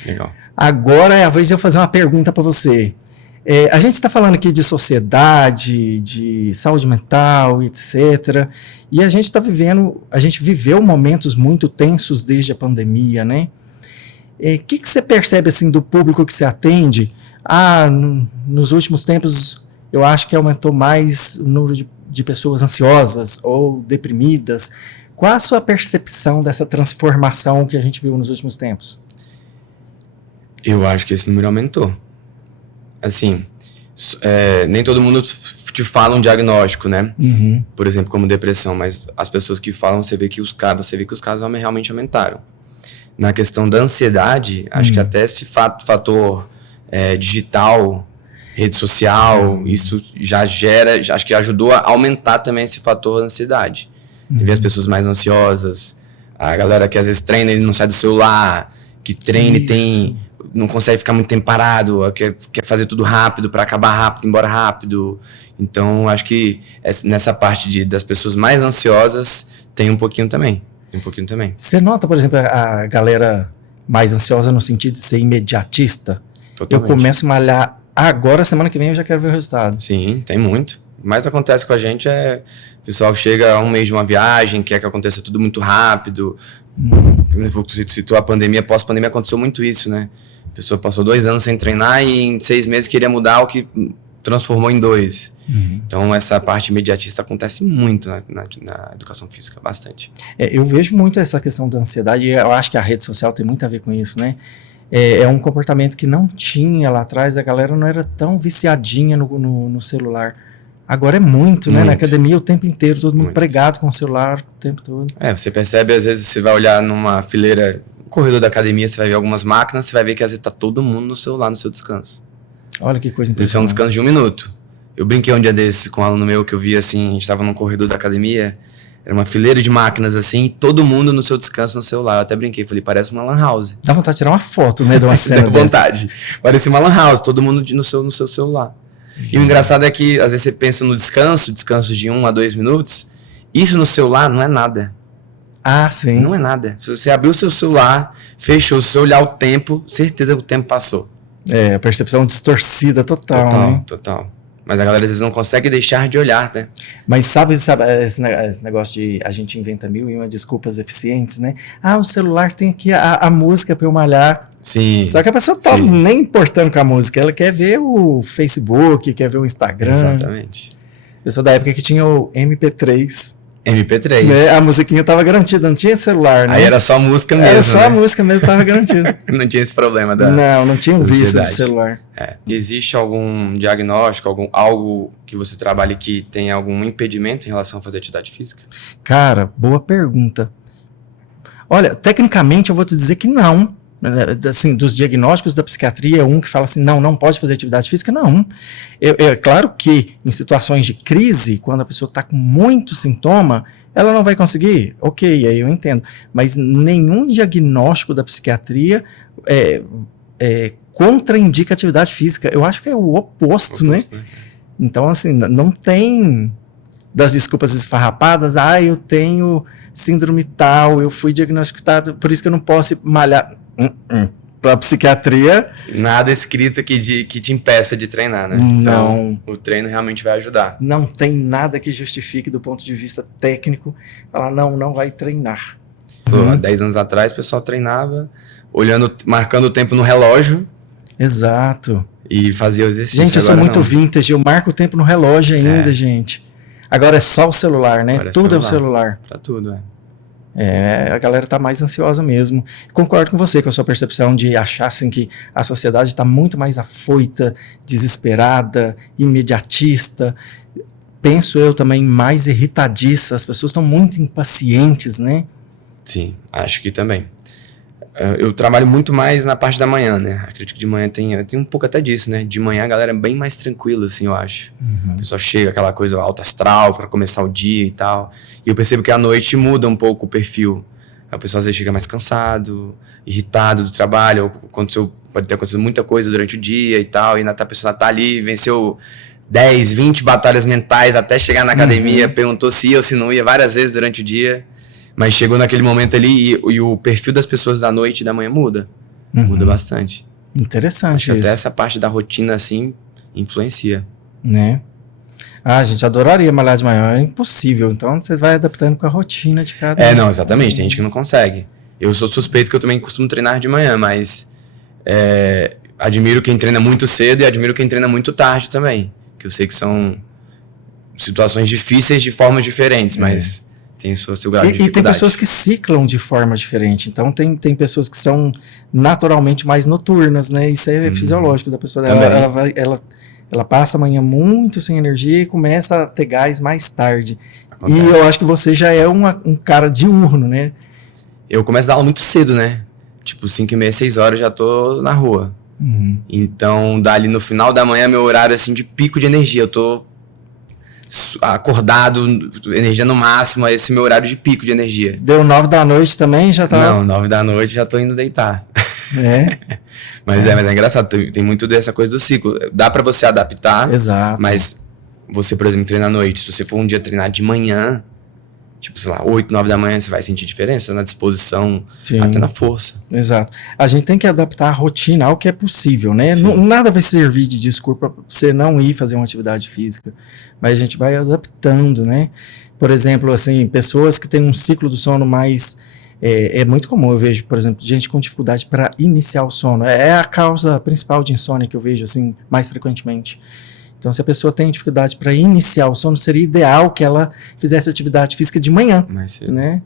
Legal. Agora é a vez de eu fazer uma pergunta para você. A gente está falando aqui de sociedade, de saúde mental, etc. E a gente viveu momentos muito tensos desde a pandemia, né? Que você percebe assim do público que você atende? Nos últimos tempos eu acho que aumentou mais o número de pessoas ansiosas ou deprimidas. Qual a sua percepção dessa transformação que a gente viu nos últimos tempos? Eu acho que esse número aumentou. Assim, nem todo mundo te fala um diagnóstico, né? Uhum. Por exemplo, como depressão, mas as pessoas que falam, você vê que os casos realmente aumentaram. Na questão da ansiedade, acho que até esse fator digital, rede social, isso já acho que ajudou a aumentar também esse fator da ansiedade. Você vê as pessoas mais ansiosas, a galera que às vezes treina e não sai do celular, que treina e não consegue ficar muito tempo parado, quer fazer tudo rápido para acabar rápido, ir embora rápido. Então, acho que nessa parte das pessoas mais ansiosas tem um pouquinho também. Você nota, por exemplo, a galera mais ansiosa no sentido de ser imediatista? Totalmente. Eu começo a malhar agora, semana que vem eu já quero ver o resultado. Sim, tem muito. O que mais acontece com a gente o pessoal chega a um mês de uma viagem, quer que aconteça tudo muito rápido. Você citou a pandemia, pós-pandemia aconteceu muito isso, né? A pessoa passou 2 anos sem treinar e em 6 meses queria mudar o que transformou em 2. Então, essa parte imediatista acontece muito na educação física, bastante. Eu vejo muito essa questão da ansiedade, e eu acho que a rede social tem muito a ver com isso, né? É um comportamento que não tinha lá atrás, a galera não era tão viciadinha no celular. Agora é muito, né? Na academia o tempo inteiro, todo mundo pregado com o celular o tempo todo. Você percebe, às vezes, você vai olhar numa fileira, no corredor da academia, você vai ver algumas máquinas, você vai ver que às vezes tá todo mundo no celular, no seu descanso. Olha que coisa interessante. Isso é um descanso de 1 minuto. Eu brinquei um dia desses com um aluno meu que eu vi assim, a gente tava num corredor da academia, era uma fileira de máquinas assim, e todo mundo no seu descanso no celular. Eu até brinquei, falei, parece uma lan house. Dá vontade de tirar uma foto, né, de uma cena dessa. Dá vontade. Parecia uma lan house, todo mundo no seu celular. E o engraçado é que, às vezes, você pensa no descanso de 1 a 2 minutos, isso no celular não é nada. Ah, sim. Não é nada. Se você abrir o seu celular, fechou, se você olhar o tempo, certeza que o tempo passou. A percepção distorcida total, né? Total. Mas a galera às vezes não consegue deixar de olhar, né? Mas sabe esse negócio de a gente inventa 1001 desculpas eficientes, né? O celular tem aqui a música para eu malhar. Sim. Só que a pessoa tá nem importando com a música, ela quer ver o Facebook, quer ver o Instagram. Exatamente. Pessoa da época que tinha o MP3. MP3. Né? A musiquinha tava garantida, não tinha celular, né? Aí era só música mesmo. Era só a música mesmo, tava garantida. Não tinha esse problema Não tinha o vício de celular. Existe algum diagnóstico, algo que você trabalhe que tem algum impedimento em relação a fazer atividade física? Cara, boa pergunta. Olha, tecnicamente eu vou te dizer que não. Assim, dos diagnósticos da psiquiatria, um que fala assim, não pode fazer atividade física, não. É claro que em situações de crise, quando a pessoa está com muito sintoma, ela não vai conseguir, ok, aí eu entendo, mas nenhum diagnóstico da psiquiatria contraindica atividade física. Eu acho que é o oposto, né? Então, assim, não tem das desculpas esfarrapadas, eu tenho síndrome tal, eu fui diagnosticado, por isso que eu não posso malhar. Para psiquiatria, nada escrito que te impeça de treinar, né? Não. Então, o treino realmente vai ajudar. Não tem nada que justifique do ponto de vista técnico falar não vai treinar. Há 10 anos atrás o pessoal treinava marcando o tempo no relógio. Exato. E fazia o exercício. Gente, eu sou muito vintage, eu marco o tempo no relógio ainda, gente. Agora é só o celular, né? Tudo é o celular. Pra tudo, a galera tá mais ansiosa mesmo. Concordo com você, com a sua percepção de achar assim, que a sociedade está muito mais afoita, desesperada, imediatista. Penso eu também mais irritadiça. As pessoas estão muito impacientes, né? Sim, acho que também. Eu trabalho muito mais na parte da manhã, né? Acredito que de manhã tem um pouco até disso, né? De manhã a galera é bem mais tranquila, assim, eu acho. O pessoal chega aquela coisa alta astral para começar o dia e tal. E eu percebo que à noite muda um pouco o perfil. O pessoal às vezes chega mais cansado, irritado do trabalho, pode ter acontecido muita coisa durante o dia e tal, e a pessoa tá ali, venceu 10, 20 batalhas mentais até chegar na academia, perguntou se ia ou se não ia várias vezes durante o dia. Mas chegou naquele momento ali e o perfil das pessoas da noite e da manhã muda. Muda bastante. Interessante isso. Até essa parte da rotina, assim, influencia. Né? A gente adoraria malhar de manhã, é impossível. Então, você vai adaptando com a rotina de cada... Não, exatamente. Tem gente que não consegue. Eu sou suspeito que eu também costumo treinar de manhã, mas admiro quem treina muito cedo e admiro quem treina muito tarde também. Que eu sei que são situações difíceis de formas diferentes, mas... Tem seu grau de dificuldade. E tem pessoas que ciclam de forma diferente. Então, tem pessoas que são naturalmente mais noturnas, né? Isso é fisiológico da pessoa. Ela passa a manhã muito sem energia e começa a ter gás mais tarde. Acontece. E eu acho que você já é um cara diurno, né? Eu começo a dar aula muito cedo, né? Tipo, 5h30, 6 horas já tô na rua. Então, dali no final da manhã, meu horário assim de pico de energia. Eu tô acordado, energia no máximo, esse é meu horário de pico de energia. Deu 9 da noite também, já tá... Não, 9 da noite já tô indo deitar. Mas é engraçado, tem muito dessa coisa do ciclo. Dá pra você adaptar. Exato. Mas você, por exemplo, treina à noite. Se você for um dia treinar de manhã, tipo, sei lá, 8, 9 da manhã, você vai sentir diferença na disposição, até na força. Exato. A gente tem que adaptar a rotina ao que é possível, né? Nada vai servir de desculpa pra você não ir fazer uma atividade física. Mas a gente vai adaptando, né? Por exemplo, assim, pessoas que têm um ciclo do sono mais É muito comum, eu vejo, por exemplo, gente com dificuldade para iniciar o sono. É a causa principal de insônia que eu vejo assim mais frequentemente. Então, se a pessoa tem dificuldade para iniciar o sono, seria ideal que ela fizesse atividade física de manhã, né?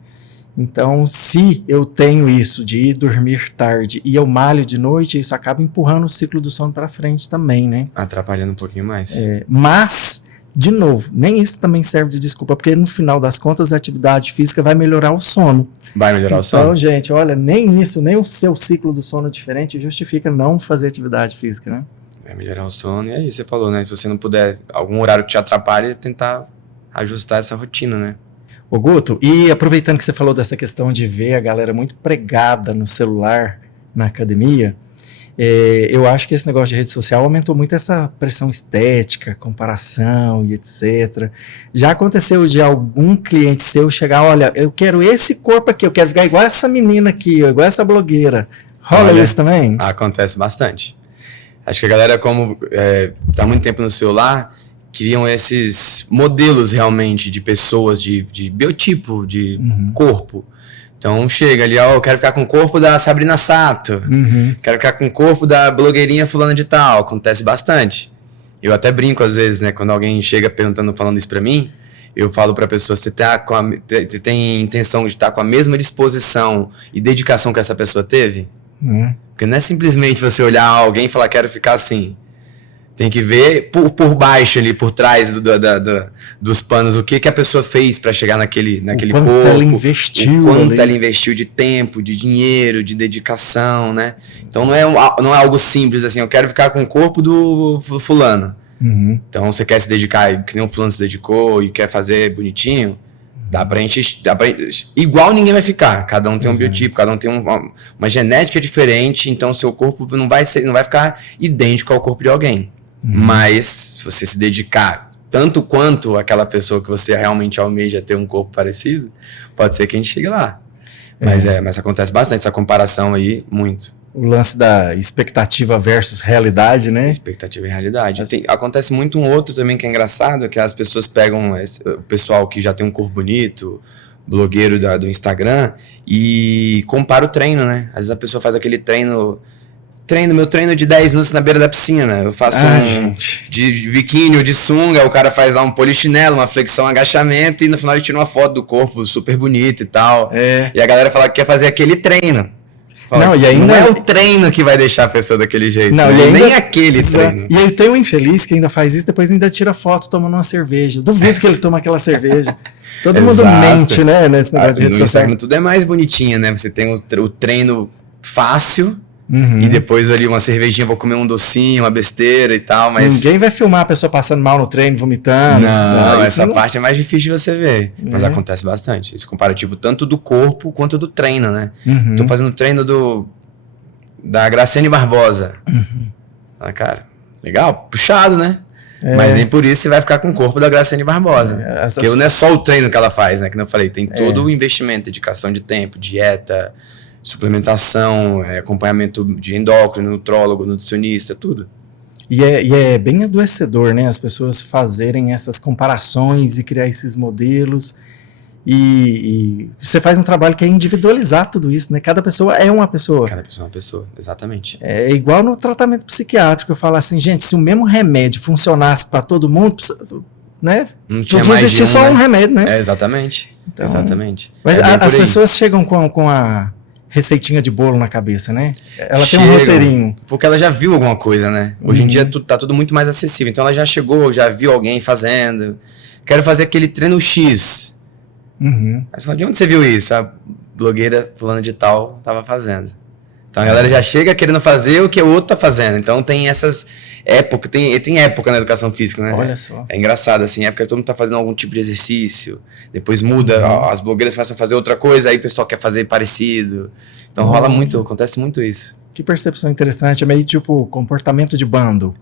Então, se eu tenho isso de ir dormir tarde e eu malho de noite, isso acaba empurrando o ciclo do sono para frente também, né? Atrapalhando um pouquinho mais. Mas, de novo, nem isso também serve de desculpa, porque no final das contas a atividade física vai melhorar o sono. Vai melhorar o sono? Então, gente, olha, nem isso, nem o seu ciclo do sono diferente justifica não fazer atividade física, né? Vai melhorar o sono, e aí você falou, né? Se você não puder, algum horário que te atrapalhe, tentar ajustar essa rotina, né? Ô Guto, e aproveitando que você falou dessa questão de ver a galera muito pregada no celular na academia, eu acho que esse negócio de rede social aumentou muito essa pressão estética, comparação e etc. Já aconteceu de algum cliente seu chegar, olha, eu quero esse corpo aqui, eu quero ficar igual essa menina aqui, igual essa blogueira. Rola isso também? Acontece bastante. Acho que a galera, como tá muito tempo no celular, criam esses modelos realmente de pessoas, de biotipo, de corpo. Então chega ali, eu quero ficar com o corpo da Sabrina Sato, quero ficar com o corpo da blogueirinha fulana de tal. Acontece bastante. Eu até brinco às vezes, né, quando alguém chega falando isso pra mim, eu falo pra pessoa, você tem intenção de estar com a mesma disposição e dedicação que essa pessoa teve? Porque não é simplesmente você olhar alguém e falar, quero ficar assim. Tem que ver por baixo ali, por trás dos panos, o que a pessoa fez para chegar naquele corpo. Quanto ela investiu. O quanto ela investiu de tempo, de dinheiro, de dedicação, né? Então não é algo simples assim, eu quero ficar com o corpo do fulano. Então você quer se dedicar, que nem o fulano se dedicou e quer fazer bonitinho, dá pra gente... Igual ninguém vai ficar, cada um tem um biotipo, cada um tem uma genética diferente, então seu corpo não vai ficar idêntico ao corpo de alguém. Mas, se você se dedicar tanto quanto aquela pessoa que você realmente almeja ter um corpo parecido, pode ser que a gente chegue lá. Mas acontece bastante essa comparação aí, muito. O lance da expectativa versus realidade, né? Expectativa e realidade. Acontece muito um outro também que é engraçado, que as pessoas pegam o pessoal que já tem um corpo bonito, blogueiro do Instagram, e compara o treino, né? Às vezes a pessoa faz aquele meu treino de 10 minutos na beira da piscina. Eu faço de biquíni ou de sunga, o cara faz lá um polichinelo, uma flexão, agachamento, e no final ele tira uma foto do corpo super bonito e tal. E a galera fala que quer fazer aquele treino. Fala, não é o treino que vai deixar a pessoa daquele jeito. Não, nem aquele treino. E aí tem um infeliz que ainda faz isso, depois ainda tira foto tomando uma cerveja. Duvido que ele toma aquela cerveja. Todo mundo mente, né? Nesse negócio de rede social. Instagram tudo é mais bonitinho, né? Você tem o treino fácil. E depois ali uma cervejinha, vou comer um docinho, uma besteira e tal, mas... Ninguém vai filmar a pessoa passando mal no treino, vomitando. Não, essa parte é mais difícil de você ver. Mas acontece bastante. Esse comparativo tanto do corpo quanto do treino, né? Tô fazendo treino da Graciane Barbosa. Cara, legal, puxado, né? Mas nem por isso você vai ficar com o corpo da Graciane Barbosa. Porque não é só o treino que ela faz, né? Que eu falei, tem todo o investimento, dedicação de tempo, dieta... suplementação, acompanhamento de endócrino, nutrólogo, nutricionista, tudo. E é bem adoecedor, né? As pessoas fazerem essas comparações e criar esses modelos. E você faz um trabalho que é individualizar tudo isso, né? Cada pessoa é uma pessoa. Cada pessoa é uma pessoa, exatamente. É igual no tratamento psiquiátrico. Eu falo assim, gente, se o mesmo remédio funcionasse para todo mundo, né? Não tinha podia mais existir só um remédio, né? Exatamente. Então, exatamente. Mas as pessoas chegam com a receitinha de bolo na cabeça, né? Ela tem um roteirinho. Porque ela já viu alguma coisa, né? Hoje em dia tá tudo muito mais acessível. Então ela já chegou, já viu alguém fazendo. Quero fazer aquele treino X. Mas fala, de onde você viu isso? A blogueira fulana de tal tava fazendo. Então a galera já chega querendo fazer o que o outro tá fazendo. Então tem essas épocas, tem época na educação física, né? Olha só. É engraçado, assim, época que todo mundo tá fazendo algum tipo de exercício, depois muda, as blogueiras começam a fazer outra coisa, aí o pessoal quer fazer parecido. Então rola muito, acontece muito isso. Que percepção interessante, é meio tipo comportamento de bando.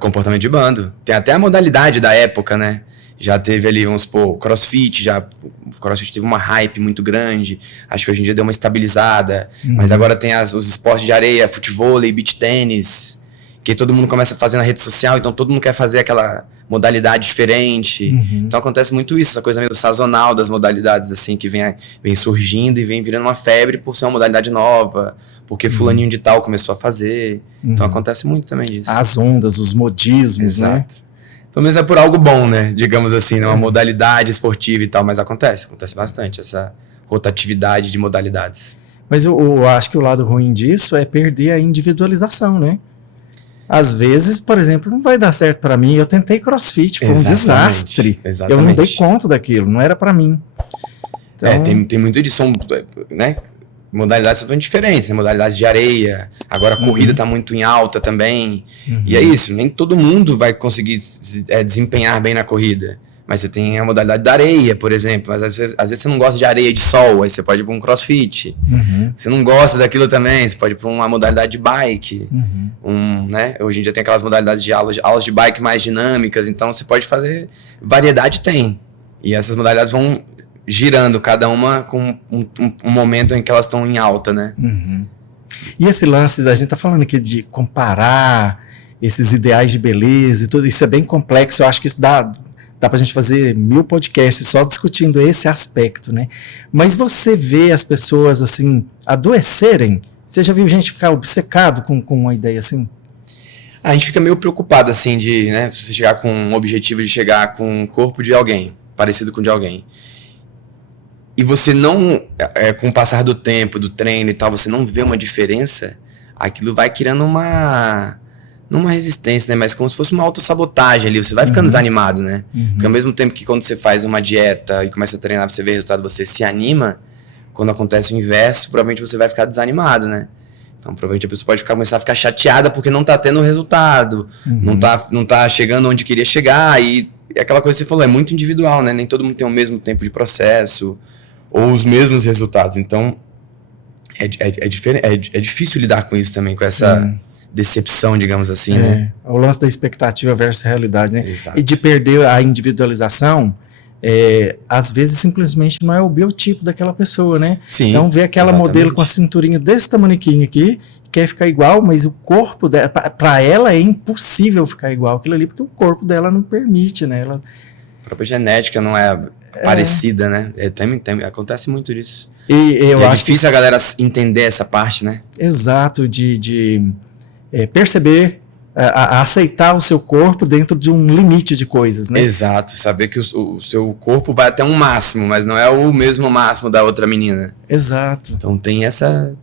Comportamento de bando. Tem até a modalidade da época, né? Já teve ali, vamos supor, CrossFit, o CrossFit teve uma hype muito grande, acho que hoje em dia deu uma estabilizada, mas agora tem os esportes de areia, futevôlei, beach tênis, Porque todo mundo começa a fazer na rede social, então todo mundo quer fazer aquela modalidade diferente. Então acontece muito isso, essa coisa meio sazonal das modalidades, assim, que vem surgindo e vem virando uma febre por ser uma modalidade nova, porque fulaninho de tal começou a fazer. Então acontece muito também disso. As ondas, os modismos, Exato. né? Pelo menos é por algo bom, né? Digamos assim, uma modalidade esportiva e tal, mas acontece bastante essa rotatividade de modalidades. Mas eu acho que o lado ruim disso é perder a individualização, né? Às vezes, por exemplo, não vai dar certo para mim. Eu tentei CrossFit, foi um desastre. Exatamente. Eu não dei conta daquilo, não era para mim. Então, tem muito disso, né? Modalidades totalmente diferentes, né? Modalidades de areia. Agora a corrida tá muito em alta também. E é isso, nem todo mundo vai conseguir desempenhar bem na corrida. Mas você tem a modalidade da areia, por exemplo. Mas às vezes você não gosta de areia de sol, aí você pode ir para um CrossFit. Você não gosta daquilo também, você pode ir para uma modalidade de bike. Né? Hoje em dia tem aquelas modalidades de aulas de bike mais dinâmicas, então você pode fazer... Variedade tem. E essas modalidades vão girando, cada uma com um momento em que elas estão em alta, né? E esse lance da gente tá falando aqui de comparar esses ideais de beleza e tudo, isso é bem complexo. Eu acho que isso dá pra gente fazer 1000 podcasts só discutindo esse aspecto, né? Mas você vê as pessoas, assim, adoecerem? Você já viu gente ficar obcecado com uma ideia assim? A gente fica meio preocupado, assim, de, né, você chegar com um objetivo de chegar com o corpo de alguém, parecido com o de alguém. E você não, com o passar do tempo, do treino e tal, você não vê uma diferença, aquilo vai criando não uma resistência, né? Mas como se fosse uma autossabotagem ali. Você vai ficando desanimado, né? Porque ao mesmo tempo que quando você faz uma dieta e começa a treinar, você vê o resultado, você se anima. Quando acontece o inverso, provavelmente você vai ficar desanimado, né? Então, provavelmente a pessoa pode começar a ficar chateada porque não tá tendo resultado. Não tá chegando onde queria chegar. E aquela coisa que você falou, é muito individual, né? Nem todo mundo tem o mesmo tempo de processo ou os mesmos resultados. Então, é difícil lidar com isso também, com essa... decepção, digamos assim, né? O lance da expectativa versus realidade, né? Exato. E de perder a individualização, às vezes simplesmente não é o biotipo daquela pessoa, né? Sim, então vê aquela modelo com a cinturinha desse tamanhozinho aqui, quer ficar igual, mas o corpo dela, para ela é impossível ficar igual aquilo ali, porque o corpo dela não permite, né? A própria genética não é parecida, né? Acontece muito disso. E eu acho difícil a galera entender essa parte, né? Exato, de perceber, a aceitar o seu corpo dentro de um limite de coisas, né? Exato, saber que o seu corpo vai até um máximo, mas não é o mesmo máximo da outra menina. Exato. Então tem essa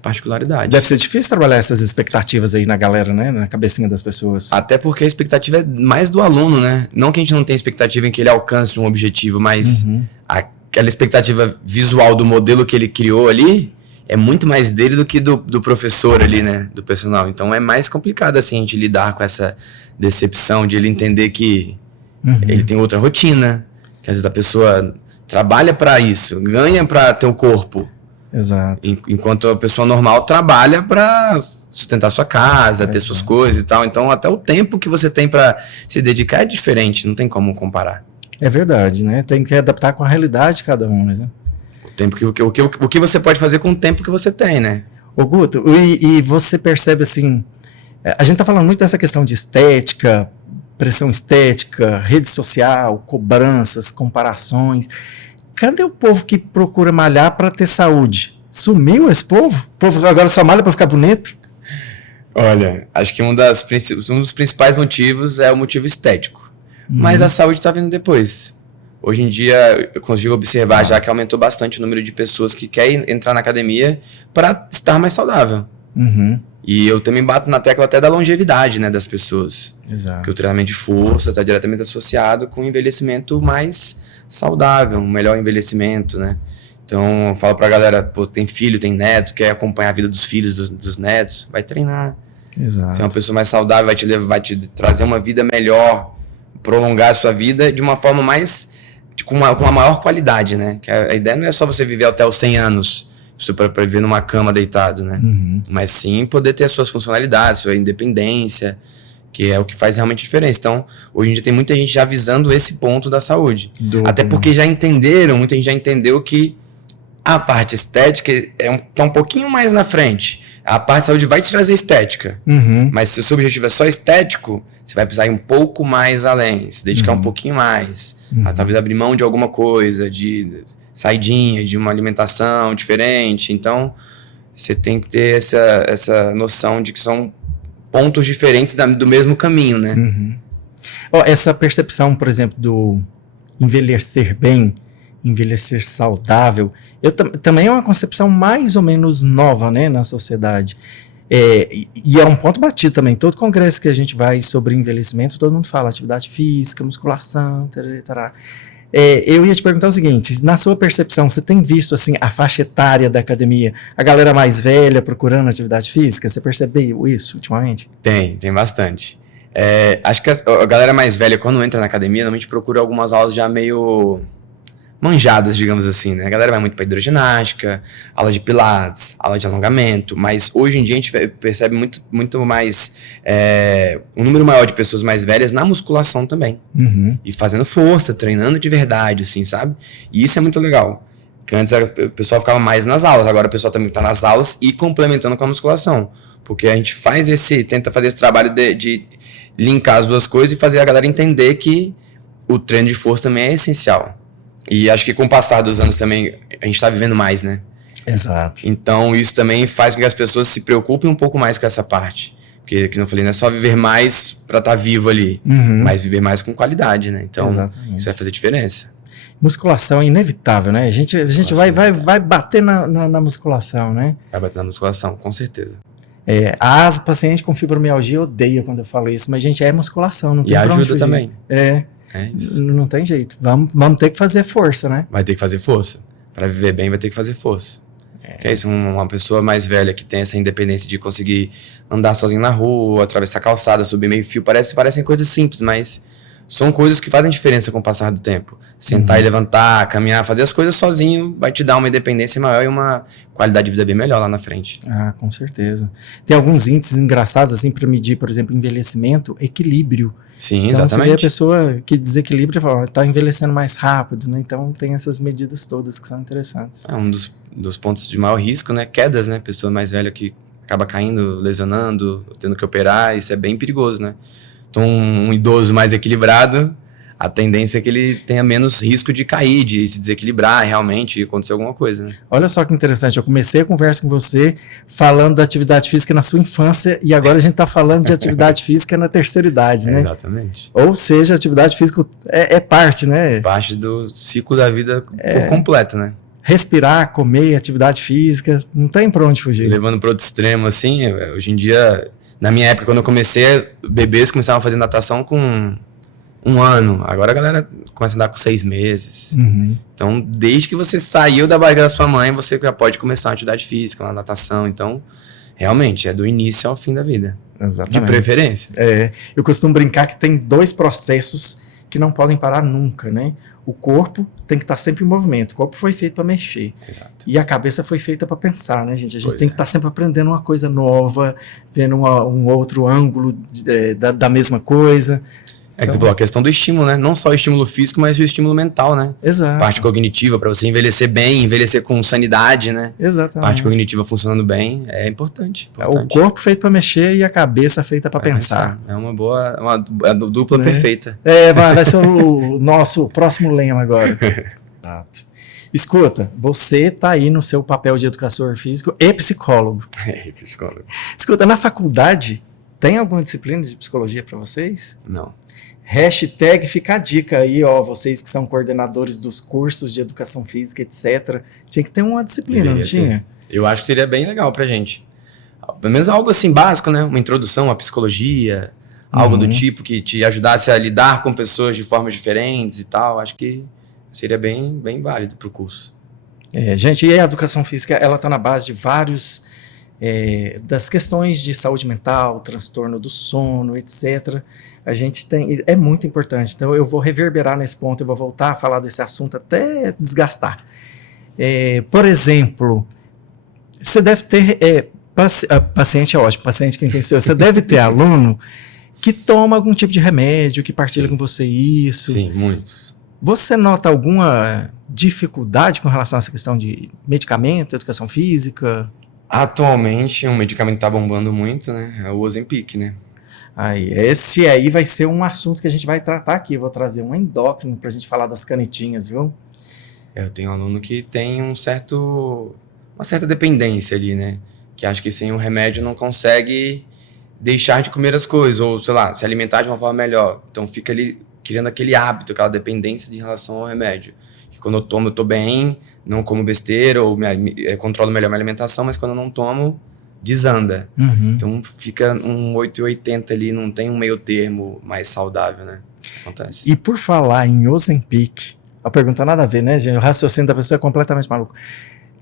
particularidade. Deve ser difícil trabalhar essas expectativas aí na galera, né? Na cabecinha das pessoas. Até porque a expectativa é mais do aluno, né? Não que a gente não tenha expectativa em que ele alcance um objetivo, mas aquela expectativa visual do modelo que ele criou ali é muito mais dele do que do professor ali, né? Do personal. Então é mais complicado, assim, a gente lidar com essa decepção de ele entender que ele tem outra rotina, que às vezes a pessoa trabalha para isso, ganha para ter um corpo. Exato. Enquanto a pessoa normal trabalha para sustentar sua casa, ter suas coisas e tal. Então até o tempo que você tem para se dedicar é diferente, não tem como comparar. É verdade, né? Tem que adaptar com a realidade de cada um, né? O que você pode fazer com o tempo que você tem, né? Ô Guto, e você percebe assim, a gente tá falando muito dessa questão de estética, pressão estética, rede social, cobranças, comparações. Cadê o povo que procura malhar para ter saúde? Sumiu esse povo? O povo agora só malha para ficar bonito? Olha, acho que um dos principais motivos é o motivo estético. Mas a saúde tá vindo depois. Hoje em dia, eu consigo observar já que aumentou bastante o número de pessoas que querem entrar na academia para estar mais saudável. E eu também bato na tecla até da longevidade, né, das pessoas. Exato. Porque o treinamento de força está diretamente associado com um envelhecimento mais saudável, um melhor envelhecimento, né? Então, eu falo pra galera, pô, tem filho, tem neto, quer acompanhar a vida dos filhos, dos netos, vai treinar. Exato. Ser uma pessoa mais saudável vai te trazer uma vida melhor, prolongar a sua vida de uma forma mais... com uma maior qualidade, né? Que a ideia não é só você viver até os 100 anos, para viver numa cama deitado, né? Mas sim poder ter as suas funcionalidades, sua independência, que é o que faz realmente diferença. Então, hoje em dia tem muita gente já visando esse ponto da saúde. Até porque muita gente já entendeu que A parte estética tá um pouquinho mais na frente. A parte de saúde vai te trazer estética. Mas se o seu objetivo é só estético, você vai precisar ir um pouco mais além, se dedicar um pouquinho mais. Talvez abrir mão de alguma coisa, de saidinha, de uma alimentação diferente. Então, você tem que ter essa noção de que são pontos diferentes do mesmo caminho, né? Essa percepção, por exemplo, do envelhecer bem, envelhecer saudável, também é uma concepção mais ou menos nova, né, na sociedade. E é um ponto batido também. Todo congresso que a gente vai sobre envelhecimento, todo mundo fala atividade física, musculação, tarará. Eu ia te perguntar o seguinte, na sua percepção, você tem visto assim a faixa etária da academia, a galera mais velha procurando atividade física? Você percebeu isso ultimamente? Tem bastante. Acho que a galera mais velha, quando entra na academia, normalmente procura algumas aulas já meio manjadas, digamos assim, né? A galera vai muito para hidroginástica, aula de pilates, aula de alongamento, mas hoje em dia a gente percebe muito mais um número maior de pessoas mais velhas na musculação também. E fazendo força, treinando de verdade, assim, sabe? E isso é muito legal. Porque antes o pessoal ficava mais nas aulas, agora o pessoal também está nas aulas e complementando com a musculação. Porque a gente tenta fazer esse trabalho de linkar as duas coisas e fazer a galera entender que o treino de força também é essencial. E acho que com o passar dos anos também a gente está vivendo mais, né? Exato. Então isso também faz com que as pessoas se preocupem um pouco mais com essa parte. Porque, como eu falei, não é só viver mais para estar vivo ali, mas viver mais com qualidade, né? Então isso vai fazer diferença. Musculação é inevitável, né? A gente vai bater na musculação, né? Vai bater na musculação, com certeza. As pacientes com fibromialgia odeiam quando eu falo isso, mas, gente, é musculação, não tem pra onde fugir. E ajuda também. É isso. Não tem jeito. Vamos ter que fazer força, né? Vai ter que fazer força. Para viver bem, vai ter que fazer força. Que é isso, uma pessoa mais velha que tem essa independência de conseguir andar sozinho na rua, atravessar a calçada, subir meio fio, parecem coisas simples, mas são coisas que fazem diferença com o passar do tempo. Sentar e levantar, caminhar, fazer as coisas sozinho vai te dar uma independência maior e uma qualidade de vida bem melhor lá na frente. Com certeza. Tem alguns índices engraçados assim para medir, por exemplo, envelhecimento, equilíbrio. Sim, então, exatamente. Você vê a pessoa que desequilibra e fala, está envelhecendo mais rápido, né? Então tem essas medidas todas que são interessantes. É um dos pontos de maior risco, né? Quedas, né? Pessoa mais velha que acaba caindo, lesionando, tendo que operar, isso é bem perigoso, né? Então, um idoso mais equilibrado, a tendência é que ele tenha menos risco de cair, de se desequilibrar realmente e acontecer alguma coisa, né? Olha só que interessante, eu comecei a conversa com você falando da atividade física na sua infância e agora a gente está falando de atividade física na terceira idade, né? Exatamente. Ou seja, a atividade física é parte, né? Parte do ciclo da vida por completo, né? Respirar, comer, atividade física, não tem pra onde fugir. Levando para outro extremo, assim, hoje em dia, na minha época, quando eu comecei, bebês começavam a fazer natação com 1 ano. Agora a galera começa a andar com 6 meses. Então, desde que você saiu da barriga da sua mãe, você já pode começar uma atividade física, uma natação. Então, realmente, é do início ao fim da vida. Exatamente. De preferência. Eu costumo brincar que tem 2 processos que não podem parar nunca, né? O corpo tem que estar sempre em movimento. O corpo foi feito para mexer. Exato. E a cabeça foi feita para pensar, né, gente? A gente tem que estar sempre aprendendo uma coisa nova, vendo um outro ângulo da mesma coisa. Que você falou, a questão do estímulo, né? Não só o estímulo físico, mas o estímulo mental, né? Exato. Parte cognitiva, para você envelhecer bem, envelhecer com sanidade, né? Exatamente. Parte cognitiva funcionando bem é importante. O corpo feito para mexer e a cabeça feita para pensar. É uma boa, uma dupla perfeita. Vai ser o nosso próximo lema agora. Exato. Escuta, você tá aí no seu papel de educador físico e psicólogo. Psicólogo. Escuta, na faculdade, tem alguma disciplina de psicologia para vocês? Não. Hashtag fica a dica aí, vocês que são coordenadores dos cursos de educação física, etc. Tinha que ter uma disciplina, não tinha? Eu acho que seria bem legal pra gente. Pelo menos algo assim básico, né? Uma introdução à psicologia, algo do tipo que te ajudasse a lidar com pessoas de formas diferentes e tal. Acho que seria bem válido pro curso. Gente, e a educação física, ela tá na base de vários das questões de saúde mental, transtorno do sono, etc. A gente é muito importante. Então eu vou reverberar nesse ponto, eu vou voltar a falar desse assunto até desgastar. Por exemplo, você deve ter paciente é ótimo, paciente que intenciona. Você deve ter aluno que toma algum tipo de remédio, que partilha com você isso. Sim, muitos. Você nota alguma dificuldade com relação a essa questão de medicamento, educação física? Atualmente, um medicamento que tá bombando muito, né? É o Ozempic, né? Aí, esse aí vai ser um assunto que a gente vai tratar aqui. Eu vou trazer um endócrino pra gente falar das canetinhas, viu? Eu tenho um aluno que tem uma certa dependência ali, né? Que acha que sem o remédio não consegue deixar de comer as coisas, ou, sei lá, se alimentar de uma forma melhor. Então fica ali criando aquele hábito, aquela dependência em relação ao remédio. Que quando eu tomo, eu tô bem, não como besteira, ou controlo melhor minha alimentação, mas quando eu não tomo, desanda. Então fica um 880 ali, não tem um meio termo mais saudável, né? Acontece. E por falar em Ozempic, a pergunta nada a ver, né, gente? O raciocínio da pessoa é completamente maluco.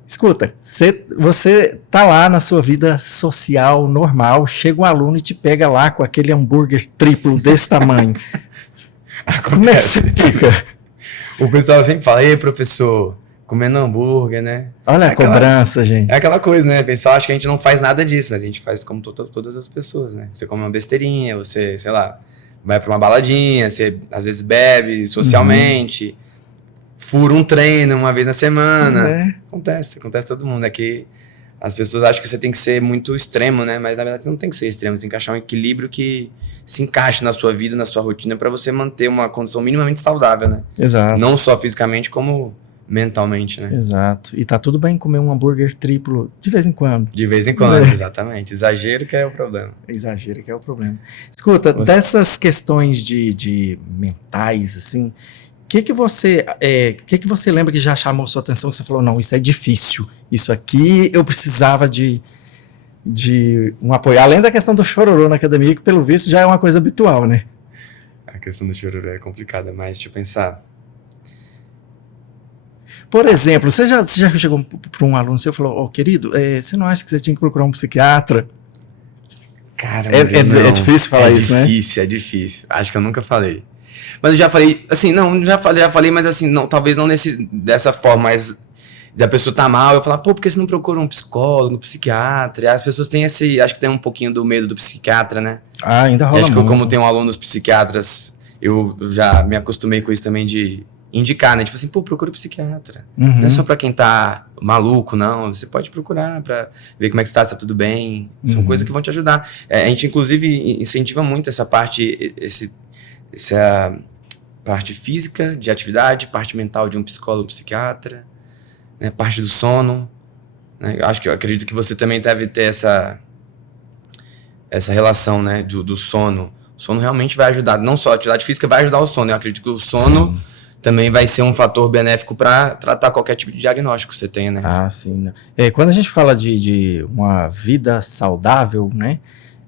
Escuta, você tá lá na sua vida social, normal, chega um aluno e te pega lá com aquele hambúrguer triplo desse tamanho. Como é que você fica? O pessoal sempre fala, ei, professor, comendo hambúrguer, né? Olha a cobrança, gente. É aquela coisa, né? O pessoal acha que a gente não faz nada disso, mas a gente faz como todas as pessoas, né? Você come uma besteirinha, você, sei lá, vai pra uma baladinha, você às vezes bebe socialmente, fura um treino uma vez na semana. Acontece todo mundo. É que as pessoas acham que você tem que ser muito extremo, né? Mas na verdade não tem que ser extremo, tem que achar um equilíbrio que se encaixe na sua vida, na sua rotina, pra você manter uma condição minimamente saudável, né? Exato. Não só fisicamente, como mentalmente, né? Exato. E tá tudo bem comer um hambúrguer triplo de vez em quando. De vez em quando, exatamente. Exagero que é o problema. Exagero que é o problema. Escuta, dessas questões de mentais, assim, o que você lembra que já chamou sua atenção, que você falou, não, isso é difícil, isso aqui eu precisava de um apoio, além da questão do chororô na academia, que pelo visto já é uma coisa habitual, né? A questão do chororô é complicada, mas deixa eu pensar. Por exemplo, você já chegou para um aluno seu e falou, querido, você não acha que você tinha que procurar um psiquiatra? Cara, é difícil falar isso, né? É difícil. Acho que eu nunca falei. Mas eu já falei, assim, não, já falei, mas assim, não, talvez não dessa forma, mas da pessoa tá mal, eu falar, por que você não procura um psicólogo, um psiquiatra? As pessoas têm acho que tem um pouquinho do medo do psiquiatra, né? Ainda rola e acho que muito. Como tenho alunos psiquiatras, eu já me acostumei com isso também de indicar, né? Tipo assim, procura um psiquiatra. Não é só pra quem tá maluco, não. Você pode procurar pra ver como é que está, se tá tudo bem. São coisas que vão te ajudar. A gente, inclusive, incentiva muito essa parte, essa parte física de atividade, parte mental de um psicólogo, psiquiatra, né? Parte do sono. Né? Eu acredito que você também deve ter essa relação, né? Do sono. O sono realmente vai ajudar. Não só a atividade física vai ajudar o sono. Eu acredito que o sono também vai ser um fator benéfico para tratar qualquer tipo de diagnóstico que você tenha, né? Ah, sim. Quando a gente fala de uma vida saudável, né?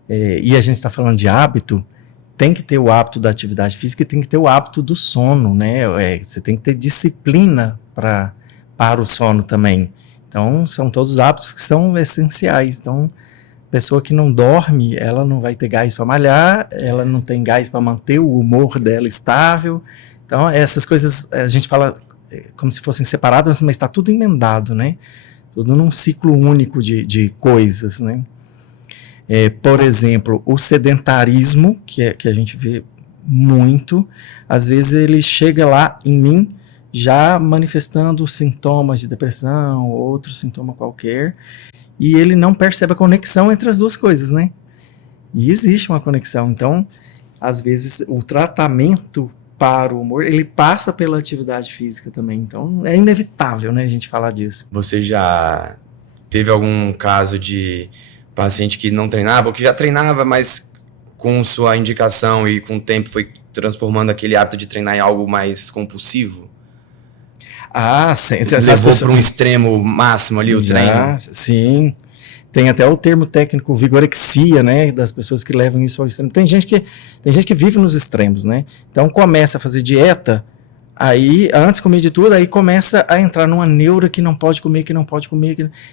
E a gente está falando de hábito, tem que ter o hábito da atividade física e tem que ter o hábito do sono, né? Você tem que ter disciplina para o sono também. Então, são todos hábitos que são essenciais. Então, pessoa que não dorme, ela não vai ter gás para malhar, ela não tem gás para manter o humor dela estável. Então, essas coisas, a gente fala como se fossem separadas, mas está tudo emendado, né? Tudo num ciclo único de coisas, né? Por exemplo, o sedentarismo, que a gente vê muito, às vezes ele chega lá em mim já manifestando sintomas de depressão, ou outro sintoma qualquer, e ele não percebe a conexão entre as duas coisas, né? E existe uma conexão. Então, às vezes, o tratamento para o humor, ele passa pela atividade física também. Então, é inevitável, né, a gente falar disso. Você já teve algum caso de paciente que não treinava, ou que já treinava, mas com sua indicação e com o tempo foi transformando aquele hábito de treinar em algo mais compulsivo? Ah, sim. Levou para um extremo máximo ali o treino? Sim. Tem até o termo técnico vigorexia, né, das pessoas que levam isso ao extremo. Tem gente que vive nos extremos, né? Então começa a fazer dieta, aí antes de comer de tudo, aí começa a entrar numa neura que não pode comer,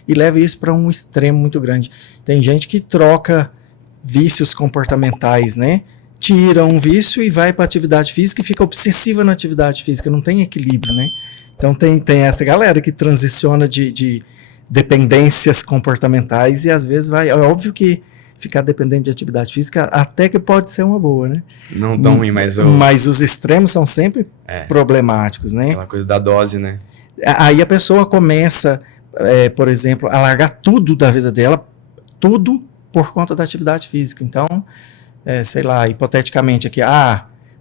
e leva isso para um extremo muito grande. Tem gente que troca vícios comportamentais, né? Tira um vício e vai para atividade física e fica obsessiva na atividade física, não tem equilíbrio, né? Então tem essa galera que transiciona de dependências comportamentais e às vezes é óbvio que ficar dependente de atividade física até que pode ser uma boa, né? Não tão ruim, mas os extremos são sempre problemáticos, né? Aquela coisa da dose, né? Aí a pessoa começa, por exemplo, a largar tudo da vida dela, tudo por conta da atividade física. Então, sei lá, hipoteticamente aqui,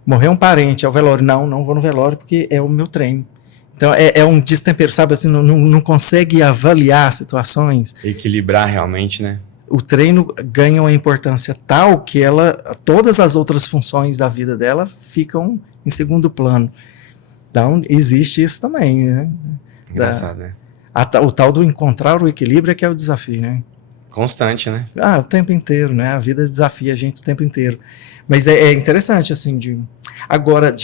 morreu um parente, é o velório. Não vou no velório porque é o meu treino. Então, é um destempero, sabe? Assim, não consegue avaliar situações. Equilibrar realmente, né? O treino ganha uma importância tal que todas as outras funções da vida dela ficam em segundo plano. Então, existe isso também, né? Engraçado, né? O tal do encontrar o equilíbrio é que é o desafio, né? Constante, né? O tempo inteiro, né? A vida desafia a gente o tempo inteiro. Mas é interessante, assim, agora,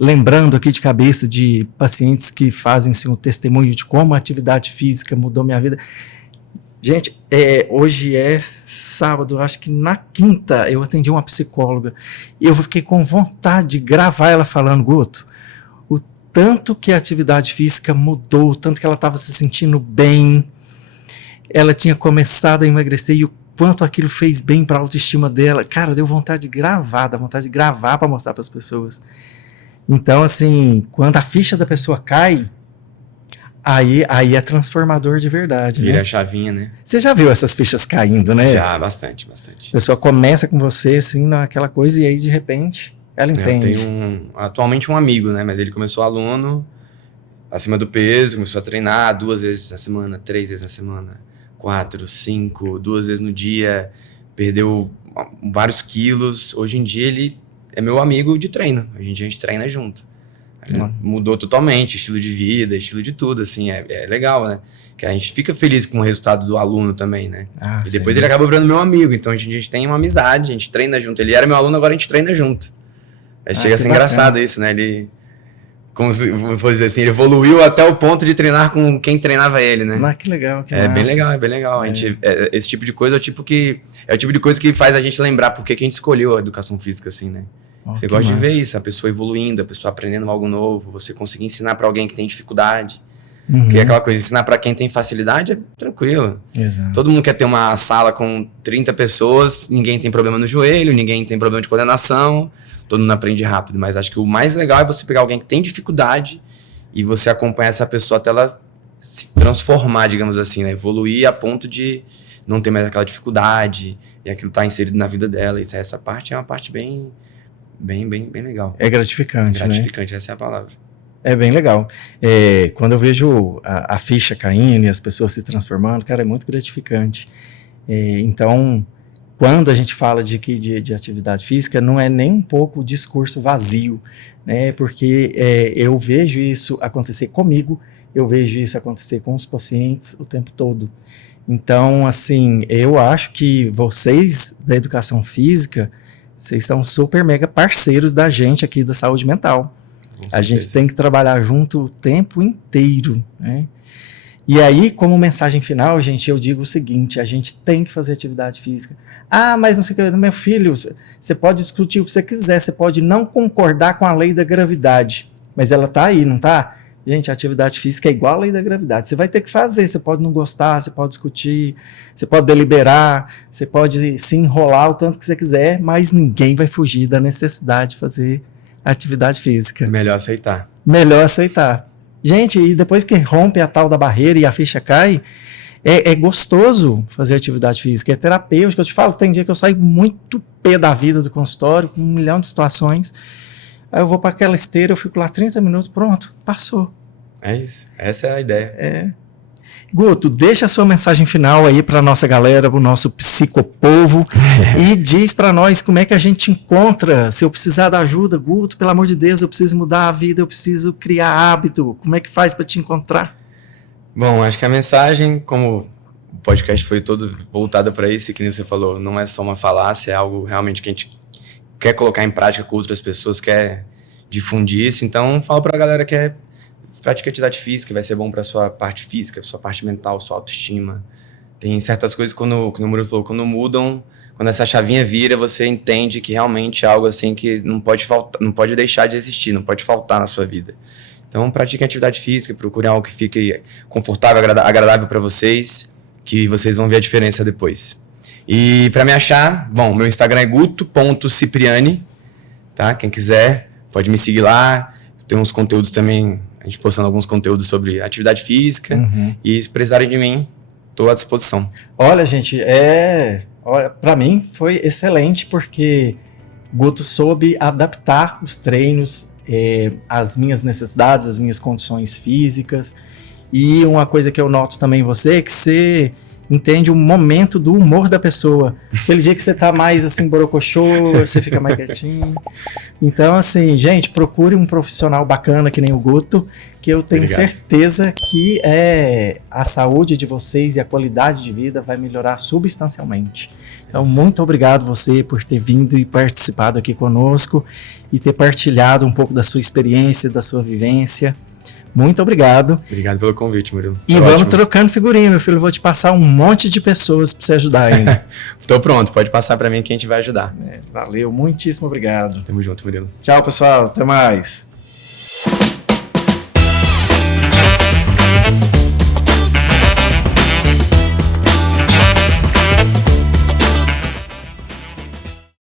lembrando aqui de cabeça de pacientes que fazem assim, um testemunho de como a atividade física mudou minha vida. Gente, hoje é sábado, acho que na quinta eu atendi uma psicóloga e eu fiquei com vontade de gravar ela falando, Guto, o tanto que a atividade física mudou, o tanto que ela estava se sentindo bem, ela tinha começado a emagrecer e o quanto aquilo fez bem para a autoestima dela. Cara, deu vontade de gravar, para mostrar para as pessoas. Então, assim, quando a ficha da pessoa cai, aí é transformador de verdade. Vira né? a chavinha, né? Você já viu essas fichas caindo, né? Já, bastante. A pessoa começa com você, assim, naquela coisa, e aí, de repente, ela entende. Eu tenho atualmente um amigo, né? Mas ele começou aluno, acima do peso, começou a treinar 2 vezes na semana, 3 vezes na semana, 4, 5, 2 vezes no dia, perdeu vários quilos. Hoje em dia ele é meu amigo de treino. Hoje em dia a gente treina junto. Mudou totalmente, estilo de vida, estilo de tudo, assim, é legal, né? Que a gente fica feliz com o resultado do aluno também, né? E depois ele acaba virando meu amigo, então a gente tem uma amizade, a gente treina junto. Ele era meu aluno, agora a gente treina junto. Chega a ser engraçado isso, né? Ele, como se fosse dizer assim, ele evoluiu até o ponto de treinar com quem treinava ele, né? Que legal, que é bem legal. Esse tipo de coisa é o tipo de coisa que faz a gente lembrar por que a gente escolheu a educação física, assim, né? Você gosta de ver isso, a pessoa evoluindo, a pessoa aprendendo algo novo, você conseguir ensinar para alguém que tem dificuldade. Porque é aquela coisa, ensinar para quem tem facilidade é tranquilo. Exato. Todo mundo quer ter uma sala com 30 pessoas, ninguém tem problema no joelho, ninguém tem problema de coordenação, todo mundo aprende rápido. Mas acho que o mais legal é você pegar alguém que tem dificuldade e você acompanhar essa pessoa até ela se transformar, digamos assim, né? Evoluir a ponto de não ter mais aquela dificuldade e aquilo tá inserido na vida dela. E essa parte é uma parte bem legal. É gratificante, Gratificante, né? Essa é a palavra. É bem legal. Quando eu vejo a ficha caindo e as pessoas se transformando, cara, é muito gratificante. Então, quando a gente fala de atividade física, não é nem um pouco o discurso vazio, né? Porque eu vejo isso acontecer comigo, eu vejo isso acontecer com os pacientes o tempo todo. Então, assim, eu acho que vocês da educação física, vocês são super mega parceiros da gente aqui da saúde mental. A gente tem que trabalhar junto o tempo inteiro, né? E aí, como mensagem final, gente, eu digo o seguinte, a gente tem que fazer atividade física. Mas não sei o que, meu filho, você pode discutir o que você quiser, você pode não concordar com a lei da gravidade, mas ela tá aí, não tá? Gente, a atividade física é igual à lei da gravidade. Você vai ter que fazer, você pode não gostar, você pode discutir, você pode deliberar, você pode se enrolar o tanto que você quiser, mas ninguém vai fugir da necessidade de fazer atividade física. Melhor aceitar. Gente, e depois que rompe a tal da barreira e a ficha cai, é gostoso fazer atividade física, é terapêutico. Eu te falo, tem dia que eu saio muito pé da vida do consultório, com 1 milhão de situações. Aí eu vou para aquela esteira, eu fico lá 30 minutos, pronto, passou. É isso, essa é a ideia. Guto, deixa a sua mensagem final aí para nossa galera, o nosso psicopovo, e diz para nós como é que a gente encontra. Se eu precisar da ajuda, Guto, pelo amor de Deus, eu preciso mudar a vida, eu preciso criar hábito. Como é que faz para te encontrar? Bom, acho que a mensagem, como o podcast foi todo voltado para isso, e que nem você falou, não é só uma falácia, é algo realmente que a gente quer colocar em prática com outras pessoas, quer difundir isso. Então, falo para a galera que pratica atividade física, vai ser bom para sua parte física, sua parte mental, sua autoestima. Tem certas coisas, como o Murilo falou, quando mudam, quando essa chavinha vira, você entende que realmente é algo assim que não pode faltar, não pode deixar de existir, não pode faltar na sua vida. Então, pratiquem atividade física, procurem algo que fique confortável, agradável para vocês, que vocês vão ver a diferença depois. E para me achar, bom, meu Instagram é guto.cipriani, tá? Quem quiser pode me seguir lá. tem uns conteúdos também, a gente postando alguns conteúdos sobre atividade física. E se precisarem de mim, estou à disposição. Olha, gente, para mim foi excelente, porque Guto soube adaptar os treinos às minhas necessidades, às minhas condições físicas. E uma coisa que eu noto também em você é que você entende o momento do humor da pessoa. Aquele dia que você tá mais assim, borocochô, você fica mais quietinho. Então, assim, gente, procure um profissional bacana que nem o Guto, que eu tenho certeza que a saúde de vocês e a qualidade de vida vai melhorar substancialmente. Então, muito obrigado você por ter vindo e participado aqui conosco e ter partilhado um pouco da sua experiência, da sua vivência. Muito obrigado. Obrigado pelo convite, Murilo. E vamos trocando figurinha, meu filho. Eu vou te passar um monte de pessoas para você ajudar ainda. Tô pronto, pode passar para mim que a gente vai ajudar. Valeu, muitíssimo obrigado. Tamo junto, Murilo. Tchau, pessoal. Até mais.